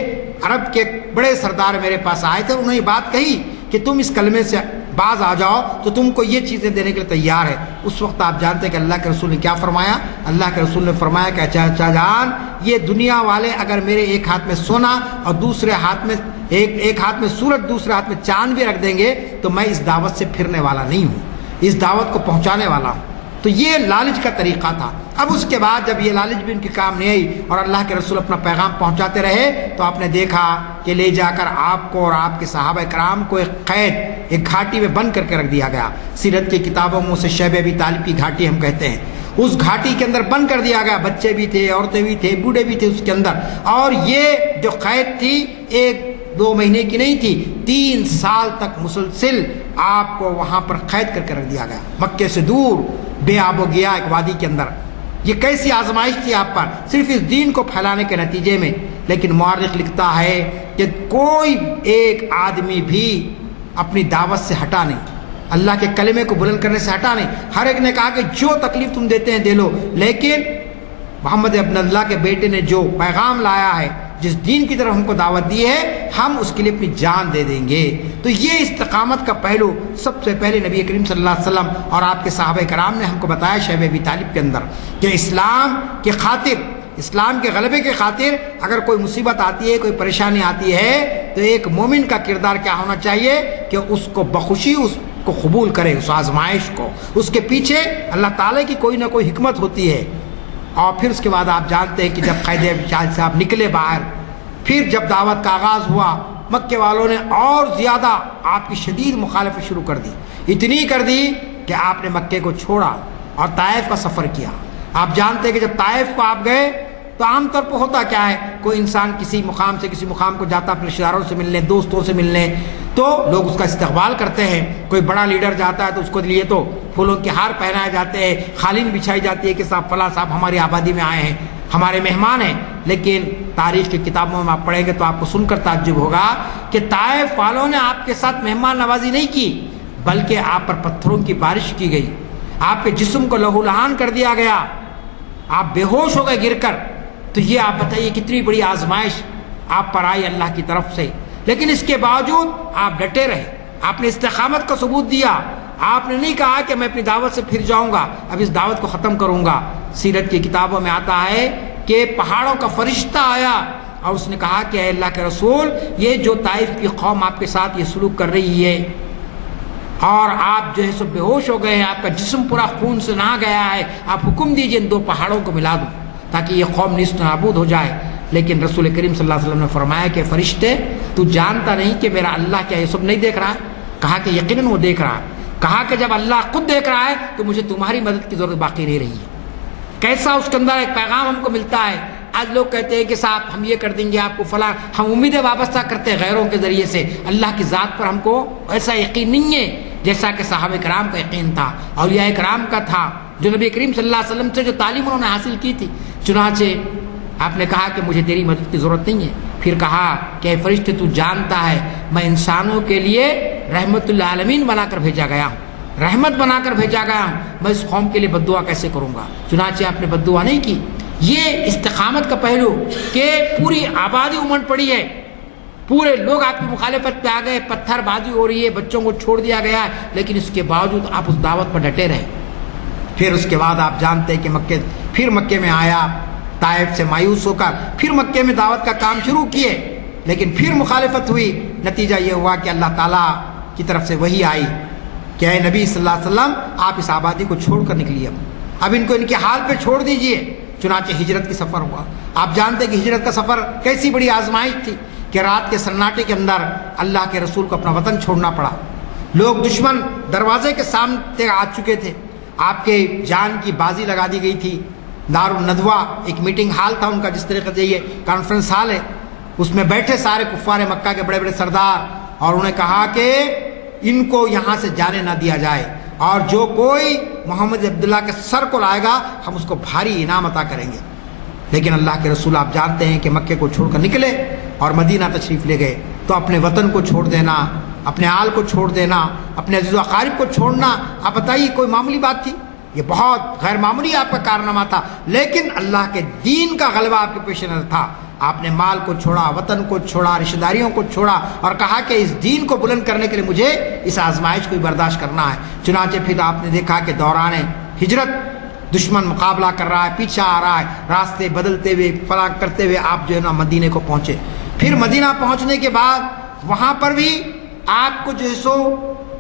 عرب کے بڑے سردار میرے پاس آئے تھے، انہوں نے یہ بات کہی کہ تم اس کلمے سے باز آ جاؤ تو تم کو یہ چیزیں دینے کے لیے تیار ہے۔ اس وقت آپ جانتے ہیں کہ اللہ کے رسول نے کیا فرمایا؟ اللہ کے رسول نے فرمایا کہ چچا جان، یہ دنیا والے اگر میرے ایک ہاتھ میں سونا اور دوسرے ہاتھ میں ایک ہاتھ میں سورج دوسرے ہاتھ میں چاند بھی رکھ دیں گے تو میں اس دعوت سے پھرنے والا نہیں ہوں، اس دعوت کو پہنچانے والا ہوں۔ تو یہ لالچ کا طریقہ تھا۔ اب اس کے بعد جب یہ لالچ بھی ان کے کام نہیں آئی اور اللہ کے رسول اپنا پیغام پہنچاتے رہے تو آپ نے دیکھا کہ لے جا کر آپ کو اور آپ کے صحابہ کرام کو ایک قید، ایک گھاٹی میں بند کر کے رکھ دیا گیا۔ سیرت کی کتابوں میں اسے شیب ابی طالب کی گھاٹی ہم کہتے ہیں۔ اس گھاٹی کے اندر بند کر دیا گیا، بچے بھی تھے، عورتیں بھی تھے، بوڑھے بھی تھے اس کے اندر، اور یہ جو قید تھی 1-2 مہینے کی نہیں تھی، 3 سال تک مسلسل آپ کو وہاں پر قید کر کے رکھ دیا گیا، مکے سے دور بے آب و گیا ایک وادی کے اندر۔ یہ کیسی آزمائش تھی آپ پر، صرف اس دین کو پھیلانے کے نتیجے میں۔ لیکن مورخ لکھتا ہے کہ کوئی ایک آدمی بھی اپنی دعوت سے ہٹا نہیں، اللہ کے کلمے کو بلند کرنے سے ہٹا نہیں۔ ہر ایک نے کہا کہ جو تکلیف تم دیتے ہیں دے لو، لیکن محمد ابن اللہ کے بیٹے نے جو پیغام لایا ہے، جس دین کی طرف ہم کو دعوت دی ہے، ہم اس کے لیے اپنی جان دے دیں گے۔ تو یہ استقامت کا پہلو سب سے پہلے نبی کریم صلی اللہ علیہ وسلم اور آپ کے صحابہ کرام نے ہم کو بتایا شیب ابی طالب کے اندر، کہ اسلام کی خاطر، اسلام کے غلبے کی خاطر اگر کوئی مصیبت آتی ہے، کوئی پریشانی آتی ہے، تو ایک مومن کا کردار کیا ہونا چاہیے کہ اس کو بخوشی اس کو قبول کرے، اس آزمائش کو۔ اس کے پیچھے اللہ تعالیٰ کی کوئی نہ کوئی حکمت ہوتی ہے۔ اور پھر اس کے بعد آپ جانتے ہیں کہ جب قید شاہد صاحب نکلے باہر، پھر جب دعوت کا آغاز ہوا، مکے والوں نے اور زیادہ آپ کی شدید مخالفت شروع کر دی، اتنی کر دی کہ آپ نے مکے کو چھوڑا اور طائف کا سفر کیا۔ آپ جانتے ہیں کہ جب طائف کو آپ گئے تو عام طور پر ہوتا کیا ہے، کوئی انسان کسی مقام سے کسی مقام کو جاتا اپنے رشتہ داروں سے ملنے، دوستوں سے ملنے، تو لوگ اس کا استقبال کرتے ہیں۔ کوئی بڑا لیڈر جاتا ہے تو اس کو لیے تو پھولوں کے ہار پہنائے جاتے ہیں، قالین بچھائی جاتی ہے کہ صاحب فلاں صاحب ہماری آبادی میں آئے ہیں، ہمارے مہمان ہیں۔ لیکن تاریخ کی کتابوں میں آپ پڑھیں گے تو آپ کو سن کر تعجب ہوگا کہ طائف والوں نے آپ کے ساتھ مہمان نوازی نہیں کی، بلکہ آپ پر پتھروں کی بارش کی گئی، آپ کے جسم کو لہو لہان کر دیا گیا، آپ بے ہوش ہو گئے گر کر، تو یہ آپ بتائیے کتنی بڑی آزمائش آپ پر آئی اللہ کی طرف سے، لیکن اس کے باوجود آپ ڈٹے رہے، آپ نے استقامت کا ثبوت دیا، آپ نے نہیں کہا کہ میں اپنی دعوت سے پھر جاؤں گا، اب اس دعوت کو ختم کروں گا۔ سیرت کی کتابوں میں آتا ہے کہ پہاڑوں کا فرشتہ آیا اور اس نے کہا کہ اے اللہ کے رسول، یہ جو طائف کی قوم آپ کے ساتھ یہ سلوک کر رہی ہے اور آپ جو ہے سب بے ہوش ہو گئے ہیں، آپ کا جسم پورا خون سے نہا گیا ہے، آپ حکم دیجئے ان دو پہاڑوں کو ملا دو تاکہ یہ قوم نیست نابود ہو جائے۔ لیکن رسول کریم صلی اللہ علیہ وسلم نے فرمایا کہ فرشتے، تو جانتا نہیں کہ میرا اللہ کیا یہ سب نہیں دیکھ رہا ہے؟ کہا کہ یقیناً وہ دیکھ رہا ہے۔ کہا کہ جب اللہ خود دیکھ رہا ہے تو مجھے تمہاری مدد کی ضرورت باقی نہیں رہی ہے۔ کیسا اس کے اندر ایک پیغام ہم کو ملتا ہے۔ آج لوگ کہتے ہیں کہ صاحب ہم یہ کر دیں گے آپ کو فلاں، ہم امیدیں وابستہ کرتے ہیں غیروں کے ذریعے سے، اللہ کی ذات پر ہم کو ایسا یقین نہیں ہے جیسا کہ صحابہ کرام کا یقین تھا، اولیاء کرام کا تھا، جو نبی کریم صلی اللہ علیہ وسلم سے جو تعلیم انہوں نے حاصل کی تھی۔ چنانچہ آپ نے کہا کہ مجھے تیری مدد کی ضرورت نہیں ہے۔ پھر کہا کہ اے فرشتے، تو جانتا ہے میں انسانوں کے لیے رحمت للعالمین بنا کر بھیجا گیا ہوں، رحمت بنا کر بھیجا گیا ہوں، میں اس قوم کے لیے بد دعا کیسے کروں گا؟ چنانچہ آپ نے بد دعا نہیں کی۔ یہ استقامت کا پہلو کہ پوری آبادی امٹ پڑی ہے، پورے لوگ آپ کی مخالفت پہ آ گئے، پتھر بازی ہو رہی ہے، بچوں کو چھوڑ دیا گیا ہے، لیکن اس کے باوجود آپ اس دعوت پر ڈٹے رہے۔ پھر اس کے بعد آپ جانتے ہیں کہ پھر مکے میں آیا، طائف سے مایوس ہو کر پھر مکے میں دعوت کا کام شروع کیے، لیکن پھر مخالفت ہوئی۔ نتیجہ یہ ہوا کہ اللہ تعالیٰ کی طرف سے وحی آئی کہ اے نبی صلی اللہ علیہ وسلم، آپ اس آبادی کو چھوڑ کر نکلیے، اب ان کو ان کے حال پہ چھوڑ دیجئے۔ چنانچہ ہجرت کی سفر ہوا۔ آپ جانتے ہیں کہ ہجرت کا سفر کیسی بڑی آزمائش تھی کہ رات کے سناٹے کے اندر اللہ کے رسول کو اپنا وطن چھوڑنا پڑا۔ لوگ دشمن دروازے کے سامنے آ چکے تھے، آپ کے جان کی بازی لگا دی گئی تھی۔ دار الندوہ ایک میٹنگ ہال تھا ان کا، جس طریقے سے یہ کانفرنس ہال ہے، اس میں بیٹھے سارے کفار مکہ کے بڑے بڑے سردار، اور انہوں نے کہا کہ ان کو یہاں سے جانے نہ دیا جائے، اور جو کوئی محمد عبداللہ کے سر کو لائے گا ہم اس کو بھاری انعام عطا کریں گے۔ لیکن اللہ کے رسول آپ جانتے ہیں کہ مکے کو چھوڑ کر نکلے اور مدینہ تشریف لے گئے، تو اپنے وطن کو چھوڑ دینا، اپنے آل کو چھوڑ دینا، اپنے عزیز و اقارب کو چھوڑنا، آپ بتائیے کوئی معمولی بات تھی؟ یہ بہت غیر معمولی آپ کا کارنامہ تھا، لیکن اللہ کے دین کا غلبہ آپ کے پیش نظر تھا۔ آپ نے مال کو چھوڑا، وطن کو چھوڑا، رشتہ داریوں کو چھوڑا، اور کہا کہ اس دین کو بلند کرنے کے لیے مجھے اس آزمائش کو برداشت کرنا ہے۔ چنانچہ پھر آپ نے دیکھا کہ دوران ہجرت دشمن مقابلہ کر رہا ہے، پیچھا آ رہا ہے، راستے بدلتے ہوئے فلاں کرتے ہوئے آپ جو ہے نا مدینے کو پہنچے۔ پھر مدینہ پہنچنے کے بعد وہاں پر بھی آپ کو جو ہے سو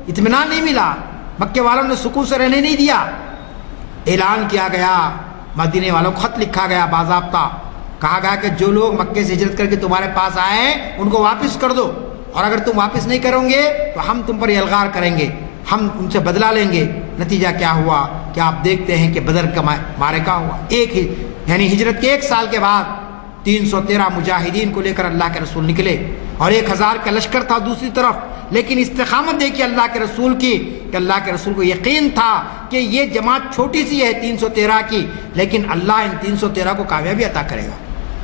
اطمینان نہیں ملا، مکے والوں نے سکون سے رہنے نہیں دیا۔ اعلان کیا گیا، مدینے والوں کو خط لکھا گیا باضابطہ، کہا گیا کہ جو لوگ مکے سے ہجرت کر کے تمہارے پاس آئے ہیں ان کو واپس کر دو، اور اگر تم واپس نہیں کرو گے تو ہم تم پر یلغار کریں گے، ہم ان سے بدلہ لیں گے۔ نتیجہ کیا ہوا کہ آپ دیکھتے ہیں کہ بدر کا معرکہ ہوا، یعنی ہجرت کے 1 سال کے بعد 313 مجاہدین کو لے کر اللہ کے رسول نکلے، اور 1000 کا لشکر تھا دوسری طرف، لیکن استقامت دیکھیے اللہ کے رسول کی، کہ اللہ کے رسول کو یقین تھا کہ یہ جماعت چھوٹی سی ہے 313 کی، لیکن اللہ ان 313 کو کامیابی عطا کرے گا،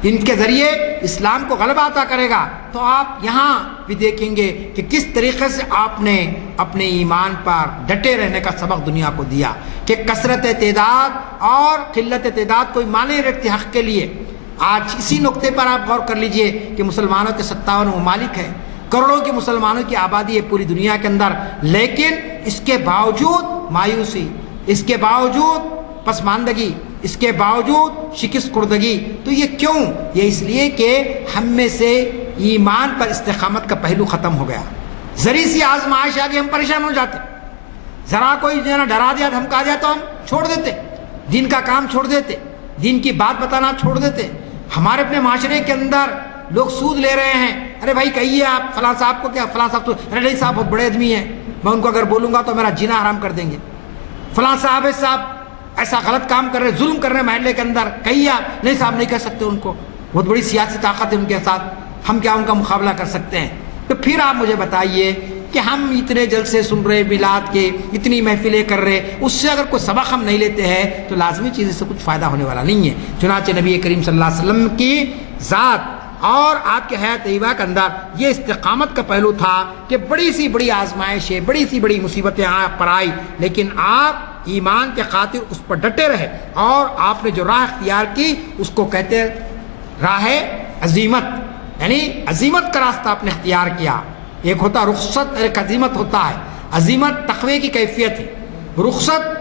ان کے ذریعے اسلام کو غلبہ عطا کرے گا۔ تو آپ یہاں بھی دیکھیں گے کہ کس طریقے سے آپ نے اپنے ایمان پر ڈٹے رہنے کا سبق دنیا کو دیا، کہ کثرت تعداد اور قلت تعداد کوئی معنی نہیں رکھتی حق کے لیے۔ آج اسی نقطے پر آپ غور کر لیجئے کہ مسلمانوں کے 57 ممالک ہیں، کروڑوں کی مسلمانوں کی آبادی ہے پوری دنیا کے اندر، لیکن اس کے باوجود مایوسی، اس کے باوجود پسماندگی، اس کے باوجود شکست خوردگی۔ تو یہ کیوں؟ یہ اس لیے کہ ہم میں سے ایمان پر استقامت کا پہلو ختم ہو گیا۔ ذری سی آزمائش آ گئی ہم پریشان ہو جاتے، ذرا کوئی جو ہے نا ڈرا دیا دھمکا دیا تو ہم چھوڑ دیتے، دین کا کام چھوڑ دیتے، دین کی بات بتانا چھوڑ دیتے۔ ہمارے اپنے معاشرے کے اندر لوگ سود لے رہے ہیں، ارے بھائی کہیے آپ فلاں صاحب کو، کیا فلاں صاحب تو ارے نہیں صاحب بہت بڑے آدمی ہیں، میں ان کو اگر بولوں گا تو میرا جینا حرام کر دیں گے، فلاں صاحب ایسا غلط کام کر رہے، ظلم کر رہے ہیں محلے کے اندر، کہیے آپ نہیں صاحب نہیں کہہ سکتے ان کو، بہت بڑی سیاسی طاقت ہے ان کے ساتھ، ہم کیا ان کا مقابلہ کر سکتے ہیں؟ تو پھر آپ مجھے بتائیے کہ ہم اتنے جلسے سن رہے میلاد کے، اتنی محفلیں کر رہے، اس سے اگر کوئی سبق ہم نہیں لیتے ہیں تو لازمی چیز سے کچھ فائدہ ہونے والا نہیں ہے۔ چنانچہ نبی کریم صلی اللہ علیہ وسلم کی ذات اور آپ کے حیات طیبہ کے اندر یہ استقامت کا پہلو تھا کہ بڑی سی بڑی آزمائش ہے، بڑی سی بڑی مصیبتیں آپ پر آئی، لیکن آپ ایمان کے خاطر اس پر ڈٹے رہے، اور آپ نے جو راہ اختیار کی اس کو کہتے راہ عزیمت، یعنی عزیمت کا راستہ آپ نے اختیار کیا۔ ایک ہوتا رخصت، ایک عزیمت ہوتا ہے۔ عزیمت تقوی کی کیفیت ہے، رخصت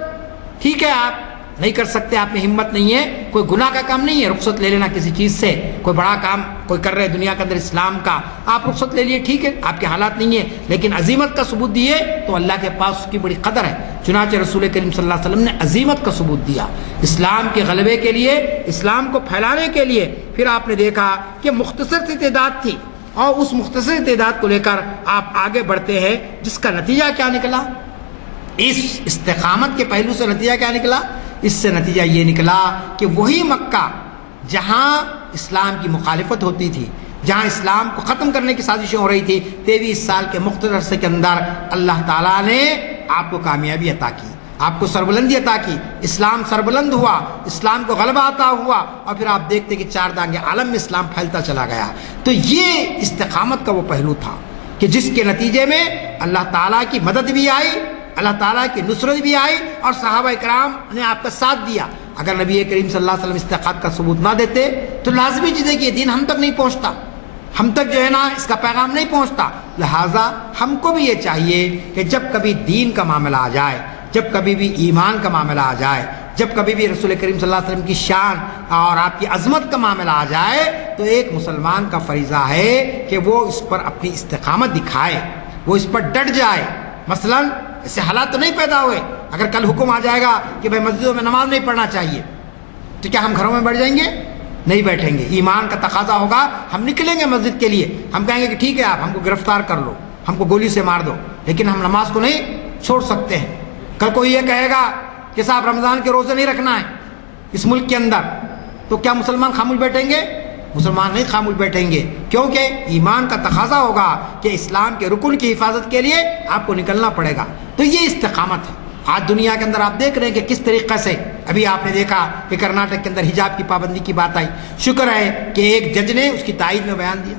ٹھیک ہے آپ نہیں کر سکتے، آپ میں ہمت نہیں ہے، کوئی گناہ کا کام نہیں ہے رخصت لے لینا کسی چیز سے، کوئی بڑا کام کوئی کر رہے دنیا کے اندر اسلام کا، آپ رخصت لے لیے ٹھیک ہے، آپ کے حالات نہیں ہیں، لیکن عزیمت کا ثبوت دیے تو اللہ کے پاس اس کی بڑی قدر ہے۔ چنانچہ رسول کریم صلی اللہ علیہ وسلم نے عزیمت کا ثبوت دیا اسلام کے غلبے کے لیے، اسلام کو پھیلانے کے لیے۔ پھر آپ نے دیکھا کہ مختصر سی تعداد تھی، اور اس مختصر تعداد کو لے کر آپ آگے بڑھتے ہیں، جس کا نتیجہ کیا نکلا؟ اس استقامت کے پہلو سے نتیجہ کیا نکلا؟ اس سے نتیجہ یہ نکلا کہ وہی مکہ جہاں اسلام کی مخالفت ہوتی تھی، جہاں اسلام کو ختم کرنے کی سازشیں ہو رہی تھی، 23 سال کے مختصر عرصے کے اندر اللہ تعالیٰ نے آپ کو کامیابی عطا کی، آپ کو سربلندی عطا کی، اسلام سربلند ہوا، اسلام کو غلبہ عطا ہوا، اور پھر آپ دیکھتے کہ 4 دانگے عالم میں اسلام پھیلتا چلا گیا۔ تو یہ استقامت کا وہ پہلو تھا کہ جس کے نتیجے میں اللہ تعالیٰ کی مدد بھی آئی، اللہ تعالیٰ کی نصرت بھی آئی، اور صحابہ کرام نے آپ کا ساتھ دیا۔ اگر نبی کریم صلی اللہ علیہ وسلم استقامت کا ثبوت نہ دیتے تو لازمی چیز ہے کہ یہ دین ہم تک نہیں پہنچتا، ہم تک جو ہے نا اس کا پیغام نہیں پہنچتا۔ لہٰذا ہم کو بھی یہ چاہیے کہ جب کبھی دین کا معاملہ آ جائے، جب کبھی بھی ایمان کا معاملہ آ جائے، جب کبھی بھی رسول کریم صلی اللہ علیہ وسلم کی شان اور آپ کی عظمت کا معاملہ آ جائے، تو ایک مسلمان کا فریضہ ہے کہ وہ اس پر اپنی استقامت دکھائے، وہ اس پر ڈٹ جائے۔ مثلاً ایسے حالات تو نہیں پیدا ہوئے، اگر کل حکم آ جائے گا کہ بھائی مسجدوں میں نماز نہیں پڑھنا چاہیے، تو کیا ہم گھروں میں بیٹھ جائیں گے؟ نہیں بیٹھیں گے۔ ایمان کا تقاضا ہوگا، ہم نکلیں گے مسجد کے لیے، ہم کہیں گے کہ ٹھیک ہے آپ ہم کو گرفتار کر لو، ہم کو گولی سے مار دو، لیکن ہم نماز کو نہیں چھوڑ سکتے ہیں۔ کل کوئی یہ کہے گا کہ صاحب رمضان کے روزے نہیں رکھنا ہے اس ملک کے اندر، تو کیا مسلمان خاموش بیٹھیں گے؟ مسلمان نہیں خاموش بیٹھیں گے، کیونکہ ایمان کا تقاضا ہوگا کہ اسلام کے رکن کی حفاظت کے لیے آپ کو نکلنا پڑے گا۔ تو یہ استقامت ہے۔ آج دنیا کے اندر آپ دیکھ رہے ہیں کہ کس طریقے سے، ابھی آپ نے دیکھا کہ کرناٹک کے اندر حجاب کی پابندی کی بات آئی، شکر ہے کہ ایک جج نے اس کی تائید میں بیان دیا،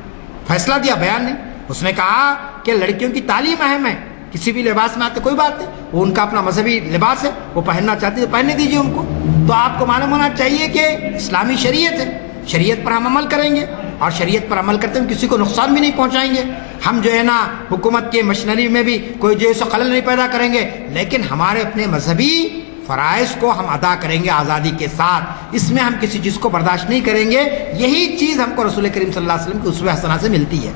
فیصلہ دیا، بیان نہیں، اس نے کہا کہ لڑکیوں کی تعلیم اہم ہے، کسی بھی لباس میں آتے کوئی بات نہیں، وہ ان کا اپنا مذہبی لباس ہے، وہ پہننا چاہتے ہیں پہننے دیجیے ان کو۔ تو آپ کو معلوم ہونا چاہیے کہ اسلامی شریعت ہے، شریعت پر ہم عمل کریں گے، اور شریعت پر عمل کرتے ہوئے کسی کو نقصان بھی نہیں پہنچائیں گے۔ ہم جو ہے نا حکومت کے مشنری میں بھی کوئی جو ہے سو خلل نہیں پیدا کریں گے، لیکن ہمارے اپنے مذہبی فرائض کو ہم ادا کریں گے آزادی کے ساتھ، اس میں ہم کسی چیز کو برداشت نہیں کریں گے۔ یہی چیز ہم کو رسول کریم صلی اللہ علیہ وسلم کی اسوہ حسنہ سے ملتی ہے۔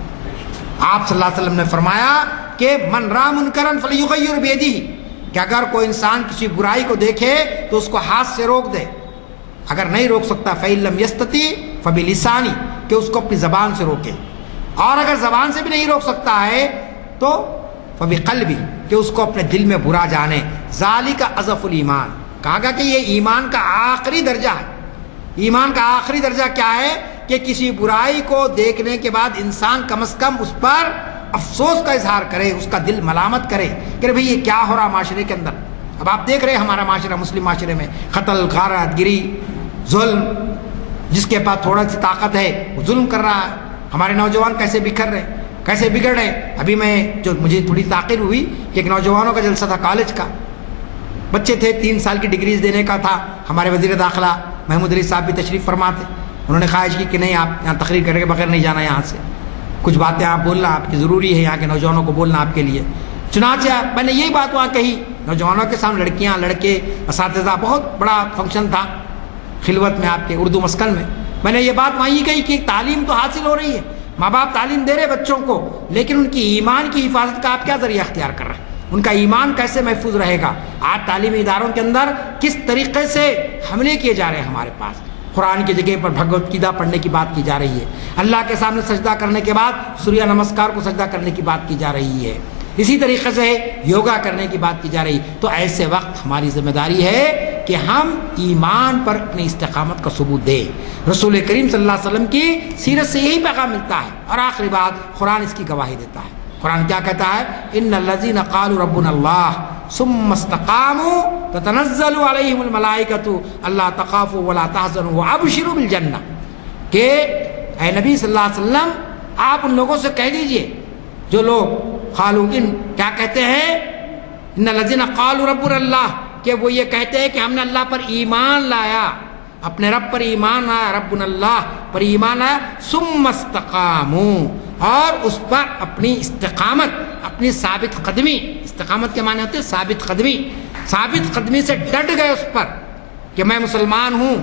آپ صلی اللہ علیہ وسلم نے فرمایا کہ من رأى منکرا فلیغیر بیدہ، کہ اگر کوئی انسان کسی برائی کو دیکھے تو اس کو ہاتھ سے روک دے، اگر نہیں روک سکتا فإن لم یستطع فبلسانہ، کہ اس کو اپنی زبان سے روکے، اور اگر زبان سے بھی نہیں روک سکتا ہے تو فبقلبہ، کہ اس کو اپنے دل میں برا جانے۔ ذالک اضعف الایمان، کہا گیا کہ یہ ایمان کا آخری درجہ ہے۔ ایمان کا آخری درجہ کیا ہے؟ کہ کسی برائی کو دیکھنے کے بعد انسان کم از کم اس پر افسوس کا اظہار کرے، اس کا دل ملامت کرے کہ بھئی یہ کیا ہو رہا معاشرے کے اندر۔ اب آپ دیکھ رہے ہیں ہمارا معاشرہ، مسلم معاشرے میں قتل، غارت گری، ظلم، جس کے پاس تھوڑا سی طاقت ہے وہ ظلم کر رہا ہے۔ ہمارے نوجوان کیسے بکھر رہے، کیسے بگڑ رہے۔ ابھی میں جو مجھے تھوڑی تاخیر ہوئی کہ ایک نوجوانوں کا جلسہ تھا کالج کا، بچے تھے 3 سال کی ڈگریز دینے کا تھا۔ ہمارے وزیر داخلہ محمود علی صاحب بھی تشریف فرما تھے، انہوں نے خواہش کی کہ نہیں آپ یہاں تقریر کرنے کے بغیر نہیں جانا، یہاں سے کچھ باتیں آپ بولنا آپ کی ضروری ہے، یہاں کے نوجوانوں کو بولنا آپ کے لیے۔ چنانچہ میں نے یہی بات وہاں کہی نوجوانوں کے سامنے، لڑکیاں لڑکے اساتذہ، بہت بڑا فنکشن تھا خلوت میں آپ کے اردو مسکن میں نے یہ بات وہاں ہی کہی کہ تعلیم تو حاصل ہو رہی ہے، ماں باپ تعلیم دے رہے بچوں کو، لیکن ان کی ایمان کی حفاظت کا آپ کیا ذریعہ اختیار کر رہے ہیں؟ ان کا ایمان کیسے محفوظ رہے گا؟ آج تعلیمی اداروں کے اندر کس طریقے سے حملے کیے جا رہے ہیں ہمارے پاس، قرآن کی جگہ پر بھگوت گیتا پڑھنے کی بات کی جا رہی ہے، اللہ کے سامنے سجدہ کرنے کے بعد سوریہ نمسکار کو سجدہ کرنے کی بات کی جا رہی ہے، اسی طریقے سے یوگا کرنے کی بات کی جا رہی ہے۔ تو ایسے وقت ہماری ذمہ داری ہے کہ ہم ایمان پر اپنی استقامت کا ثبوت دیں۔ رسول کریم صلی اللہ علیہ وسلم کی سیرت سے یہی پیغام ملتا ہے۔ اور آخری بات، قرآن اس کی گواہی دیتا ہے۔ قرآن کیا کہتا ہے؟ ان الذین قالوا ربنا اللہ ثم استقاموا تتنزل علیہم الملائکۃ الا تخافوا ولا تحزنوا وابشروا بالجنہ، کہ اے نبی صلی اللہ علیہ وسلم آپ ان لوگوں سے کہہ دیجئے جو لوگ قالوا، ان کیا کہتے ہیں؟ ان الذین قالوا ربنا اللہ، کہ وہ یہ کہتے ہیں کہ ہم نے اللہ پر ایمان لایا، اپنے رب پر ایمان لایا، ربنا اللہ پر ایمان لایا، ثم استقاموا، اور اس پر اپنی استقامت، اپنی ثابت قدمی، استقامت کے معنی ہوتے ہیں ثابت قدمی، ثابت قدمی سے ڈٹ گئے اس پر کہ میں مسلمان ہوں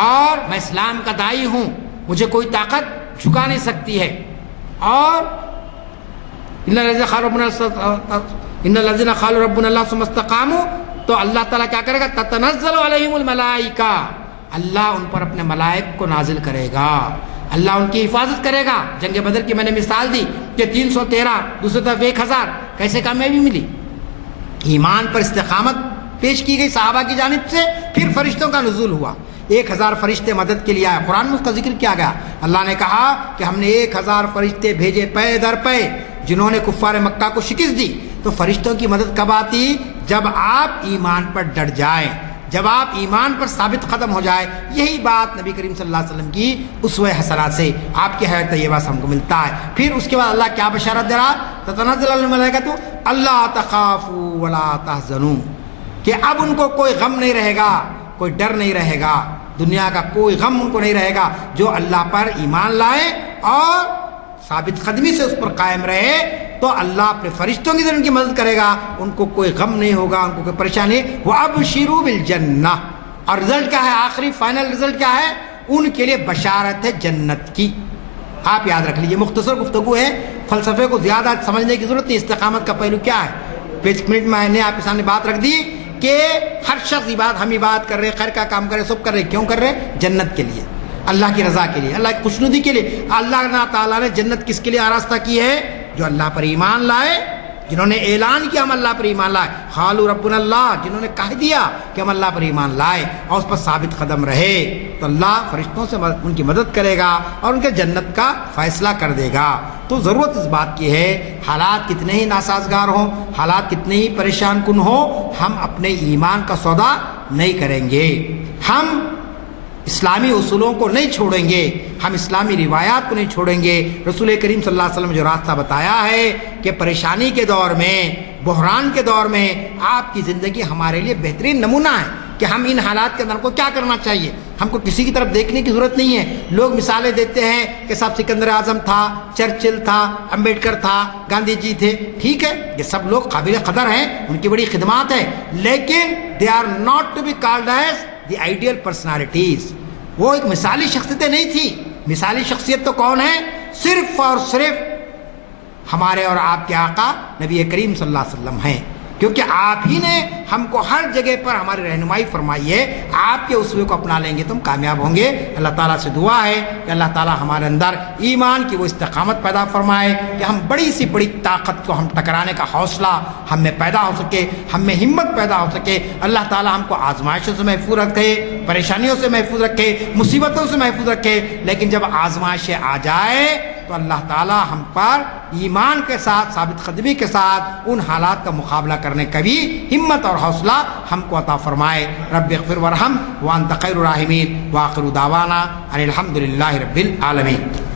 اور میں اسلام کا داعی ہوں، مجھے کوئی طاقت جھکا نہیں سکتی ہے۔ اور ان الذین قالوا ربنا اللہ ثم استقاموا، تو اللہ تعالیٰ کیا کرے گا؟ تتنزل علیہم الملائکہ، اللہ ان پر اپنے ملائک کو نازل کرے گا، اللہ ان کی حفاظت کرے گا۔ جنگ بدر کی میں نے مثال دی کہ 313، دوسری طرف 1000، کیسے کامیابی ملی؟ ایمان پر استقامت پیش کی گئی صحابہ کی جانب سے، پھر فرشتوں کا نزول ہوا، 1000 فرشتے مدد کے لیے آئے، قرآن میں اس کا ذکر کیا گیا۔ اللہ نے کہا کہ ہم نے 1000 فرشتے بھیجے پے در پے، جنہوں نے کفار مکہ کو شکست دی۔ تو فرشتوں کی مدد کب آتی؟ جب آپ ایمان پر ڈٹ جائیں، جب آپ ایمان پر ثابت قدم ہو جائے۔ یہی بات نبی کریم صلی اللہ علیہ وسلم کی اسوہ حسنہ سے، آپ کی حیات طیبہ سے ہم کو ملتا ہے۔ پھر اس کے بعد اللہ کیا بشارت دے رہا؟ تتنزل الملائکۃ اللہ تخافوا ولا تحزنوا، کہ اب ان کو کوئی غم نہیں رہے گا، کوئی ڈر نہیں رہے گا، دنیا کا کوئی غم ان کو نہیں رہے گا۔ جو اللہ پر ایمان لائے اور ثابت قدمی سے اس پر قائم رہے تو اللہ اپنے فرشتوں کی ذریعے ان کی مدد کرے گا، ان کو کوئی غم نہیں ہوگا، ان کو کوئی پریشانی۔ وَأَبْشِرُوا بِالْجَنَّةِ، اور رزلٹ کیا ہے؟ آخری فائنل رزلٹ کیا ہے؟ ان کے لیے بشارت ہے جنت کی۔ آپ یاد رکھ لیجئے، مختصر گفتگو ہے، فلسفے کو زیادہ سمجھنے کی ضرورت نہیں۔ استقامت کا پہلو کیا ہے؟ 5 منٹ میں نے آپ کے سامنے بات رکھ دی کہ ہر شخص ہم عبادت کر رہے، خیر کا کام کر رہے، سب کر رہے، کیوں کر رہے؟ جنت کے لیے، اللہ کی رضا کے لیے، اللہ کی خوشنودی کے لیے۔ اللہ تعالیٰ نے جنت کس کے لیے آراستہ کی ہے؟ جو اللہ پر ایمان لائے، جنہوں نے اعلان کیا ہم اللہ پر ایمان لائے، قالوا ربنا اللہ، جنہوں نے کہہ دیا کہ ہم اللہ پر ایمان لائے اور اس پر ثابت قدم رہے، تو اللہ فرشتوں سے ان کی مدد کرے گا اور ان کے جنت کا فیصلہ کر دے گا۔ تو ضرورت اس بات کی ہے، حالات کتنے ہی ناسازگار ہوں، حالات کتنے ہی پریشان کن ہوں، ہم اپنے ایمان کا سودا نہیں کریں گے، ہم اسلامی اصولوں کو نہیں چھوڑیں گے، ہم اسلامی روایات کو نہیں چھوڑیں گے۔ رسول کریم صلی اللہ علیہ وسلم جو راستہ بتایا ہے کہ پریشانی کے دور میں، بحران کے دور میں آپ کی زندگی ہمارے لیے بہترین نمونہ ہے کہ ہم ان حالات کے اندر کو کیا کرنا چاہیے۔ ہم کو کسی کی طرف دیکھنے کی ضرورت نہیں ہے۔ لوگ مثالیں دیتے ہیں کہ صاحب سکندر اعظم تھا، چرچل تھا، امبیڈکر تھا، گاندھی جی تھے، ٹھیک ہے، یہ سب لوگ قابل قدر ہیں، ان کی بڑی خدمات ہیں، لیکن they are not to be called as the ideal personalities. وہ ایک مثالی شخصیتیں نہیں تھی۔ مثالی شخصیت تو کون ہے؟ صرف اور صرف ہمارے اور آپ کے آقا نبی کریم صلی اللہ علیہ وسلم ہیں، کیونکہ آپ ہی نے ہم کو ہر جگہ پر ہماری رہنمائی فرمائی ہے۔ آپ کے اسوے کو اپنا لیں گے تو ہم کامیاب ہوں گے۔ اللہ تعالیٰ سے دعا ہے کہ اللہ تعالیٰ ہمارے اندر ایمان کی وہ استقامت پیدا فرمائے کہ ہم بڑی سی بڑی طاقت کو ہم ٹکرانے کا حوصلہ ہم میں پیدا ہو سکے، ہم میں ہمت پیدا ہو سکے۔ اللہ تعالیٰ ہم کو آزمائشوں سے محفوظ رکھے، پریشانیوں سے محفوظ رکھے، مصیبتوں سے محفوظ رکھے، لیکن جب آزمائشیں آ جائے تو اللہ تعالیٰ ہم پر ایمان کے ساتھ، ثابت قدمی کے ساتھ ان حالات کا مقابلہ کرنے کا بھی ہمت اور حوصلہ ہم کو عطا فرمائے۔ رب اغفر وارحم وانت خیر الراحمین، وآخر دعوانا ان الحمد للہ رب العالمین۔